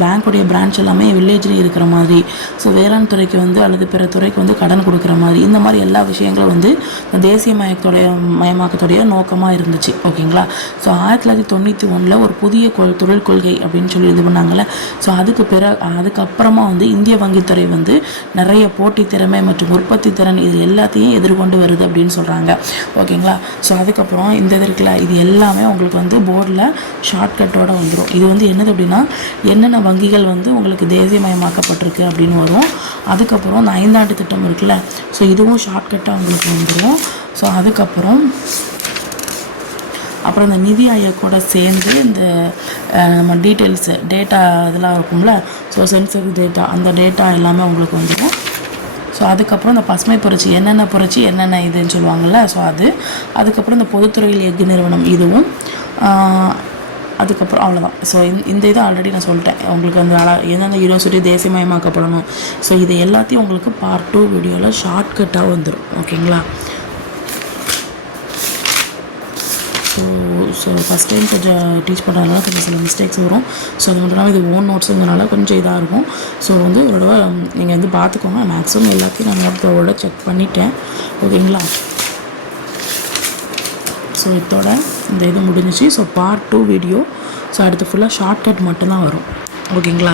பேங்க்குடைய பிரான்ச் எல்லாமே வில்லேஜ்லேயும் இருக்கிற மாதிரி, ஸோ வேளாண் துறைக்கு வந்து அல்லது பிற துறைக்கு வந்து கடன் கொடுக்குற மாதிரி, இந்த மாதிரி எல்லா விஷயங்களும் வந்து தேசியமயமாக்கத்துடைய நோக்கமாக இருந்துச்சு. ஓகேங்களா, ஸோ 1991 ஒரு புதிய தொழில் கொள்கை அப்படின்னு சொல்லி இது பண்ணாங்கல்ல. ஸோ அதுக்கப்புறமா வந்து இந்திய வங்கித்துறை வந்து நிறைய போட்டி திறமை மற்றும் உற்பத்தி திறன் இது எல்லாத்தையும் எதிர்கொண்டு வருது அப்படின்னு சொல்கிறாங்க. ஓகேங்களா, ஸோ அதுக்கப்புறம் இந்த இது இருக்குல்ல, இது எல்லாமே உங்களுக்கு வந்து போர்டில் ஷார்ட்கட்டோடு வந்துடும். இது வந்து என்னது அப்படின்னா என்னென்ன வங்கிகள் வந்து உங்களுக்கு தேசியமயமாக்கப்பட்டிருக்கு அப்படின்னு வரும். அதுக்கப்புறம் இந்த 5ஆண்டு திட்டம் இருக்குல்ல, ஸோ இதுவும் ஷார்ட்கட்டாக உங்களுக்கு வந்துடும். ஸோ அதுக்கப்புறம் இந்த நிதி ஆயோக்கோட சேர்ந்து இந்த நம்ம டேட்டா இதெல்லாம் இருக்கும்ல, ஸோ சென்சஸ் டேட்டா, அந்த டேட்டா எல்லாமே உங்களுக்கு வந்துடும். ஸோ அதுக்கப்புறம் இந்த பசுமை புரட்சி என்னென்ன இதுன்னு சொல்லுவாங்கள்ல, ஸோ அதுக்கப்புறம் இந்த பொதுத்துறையில் எஃகு நிறுவனம் இதுவும், அதுக்கப்புறம் அவ்வளோதான். ஸோ இந்த இதை ஆல்ரெடி நான் சொல்லிட்டேன் உங்களுக்கு. அந்த எந்தெந்த யூனிவர்சிட்டி தேசியமயமாக்கப்படணும், ஸோ இது எல்லாத்தையும் உங்களுக்கு பார்ட் 2 வீடியோவில் ஷார்ட்கட்டாக வந்துடும். ஓகேங்களா, ஸோ ஃபஸ்ட் டைம் கொஞ்சம் டீச் பண்ணுறதுனால கொஞ்சம் சில மிஸ்டேக்ஸ் வரும். ஸோ அது மட்டும் இல்லாமல் இது ஓன் நோட்ஸுங்கிறனால கொஞ்சம் இதாக இருக்கும். ஸோ வந்து ஒரு தடவை நீங்கள் வந்து பார்த்துக்கோங்க. மேக்ஸிமம் எல்லாத்தையும் நான் நோட்டோட செக் பண்ணிட்டேன். ஓகேங்களா, ஸோ இதோட இந்த இது முடிஞ்சிச்சு. ஸோ பார்ட் 2 வீடியோ, ஸோ அடுத்து ஃபுல்லாக ஷார்ட்கட் மட்டும்தான் வரும். ஓகேங்களா,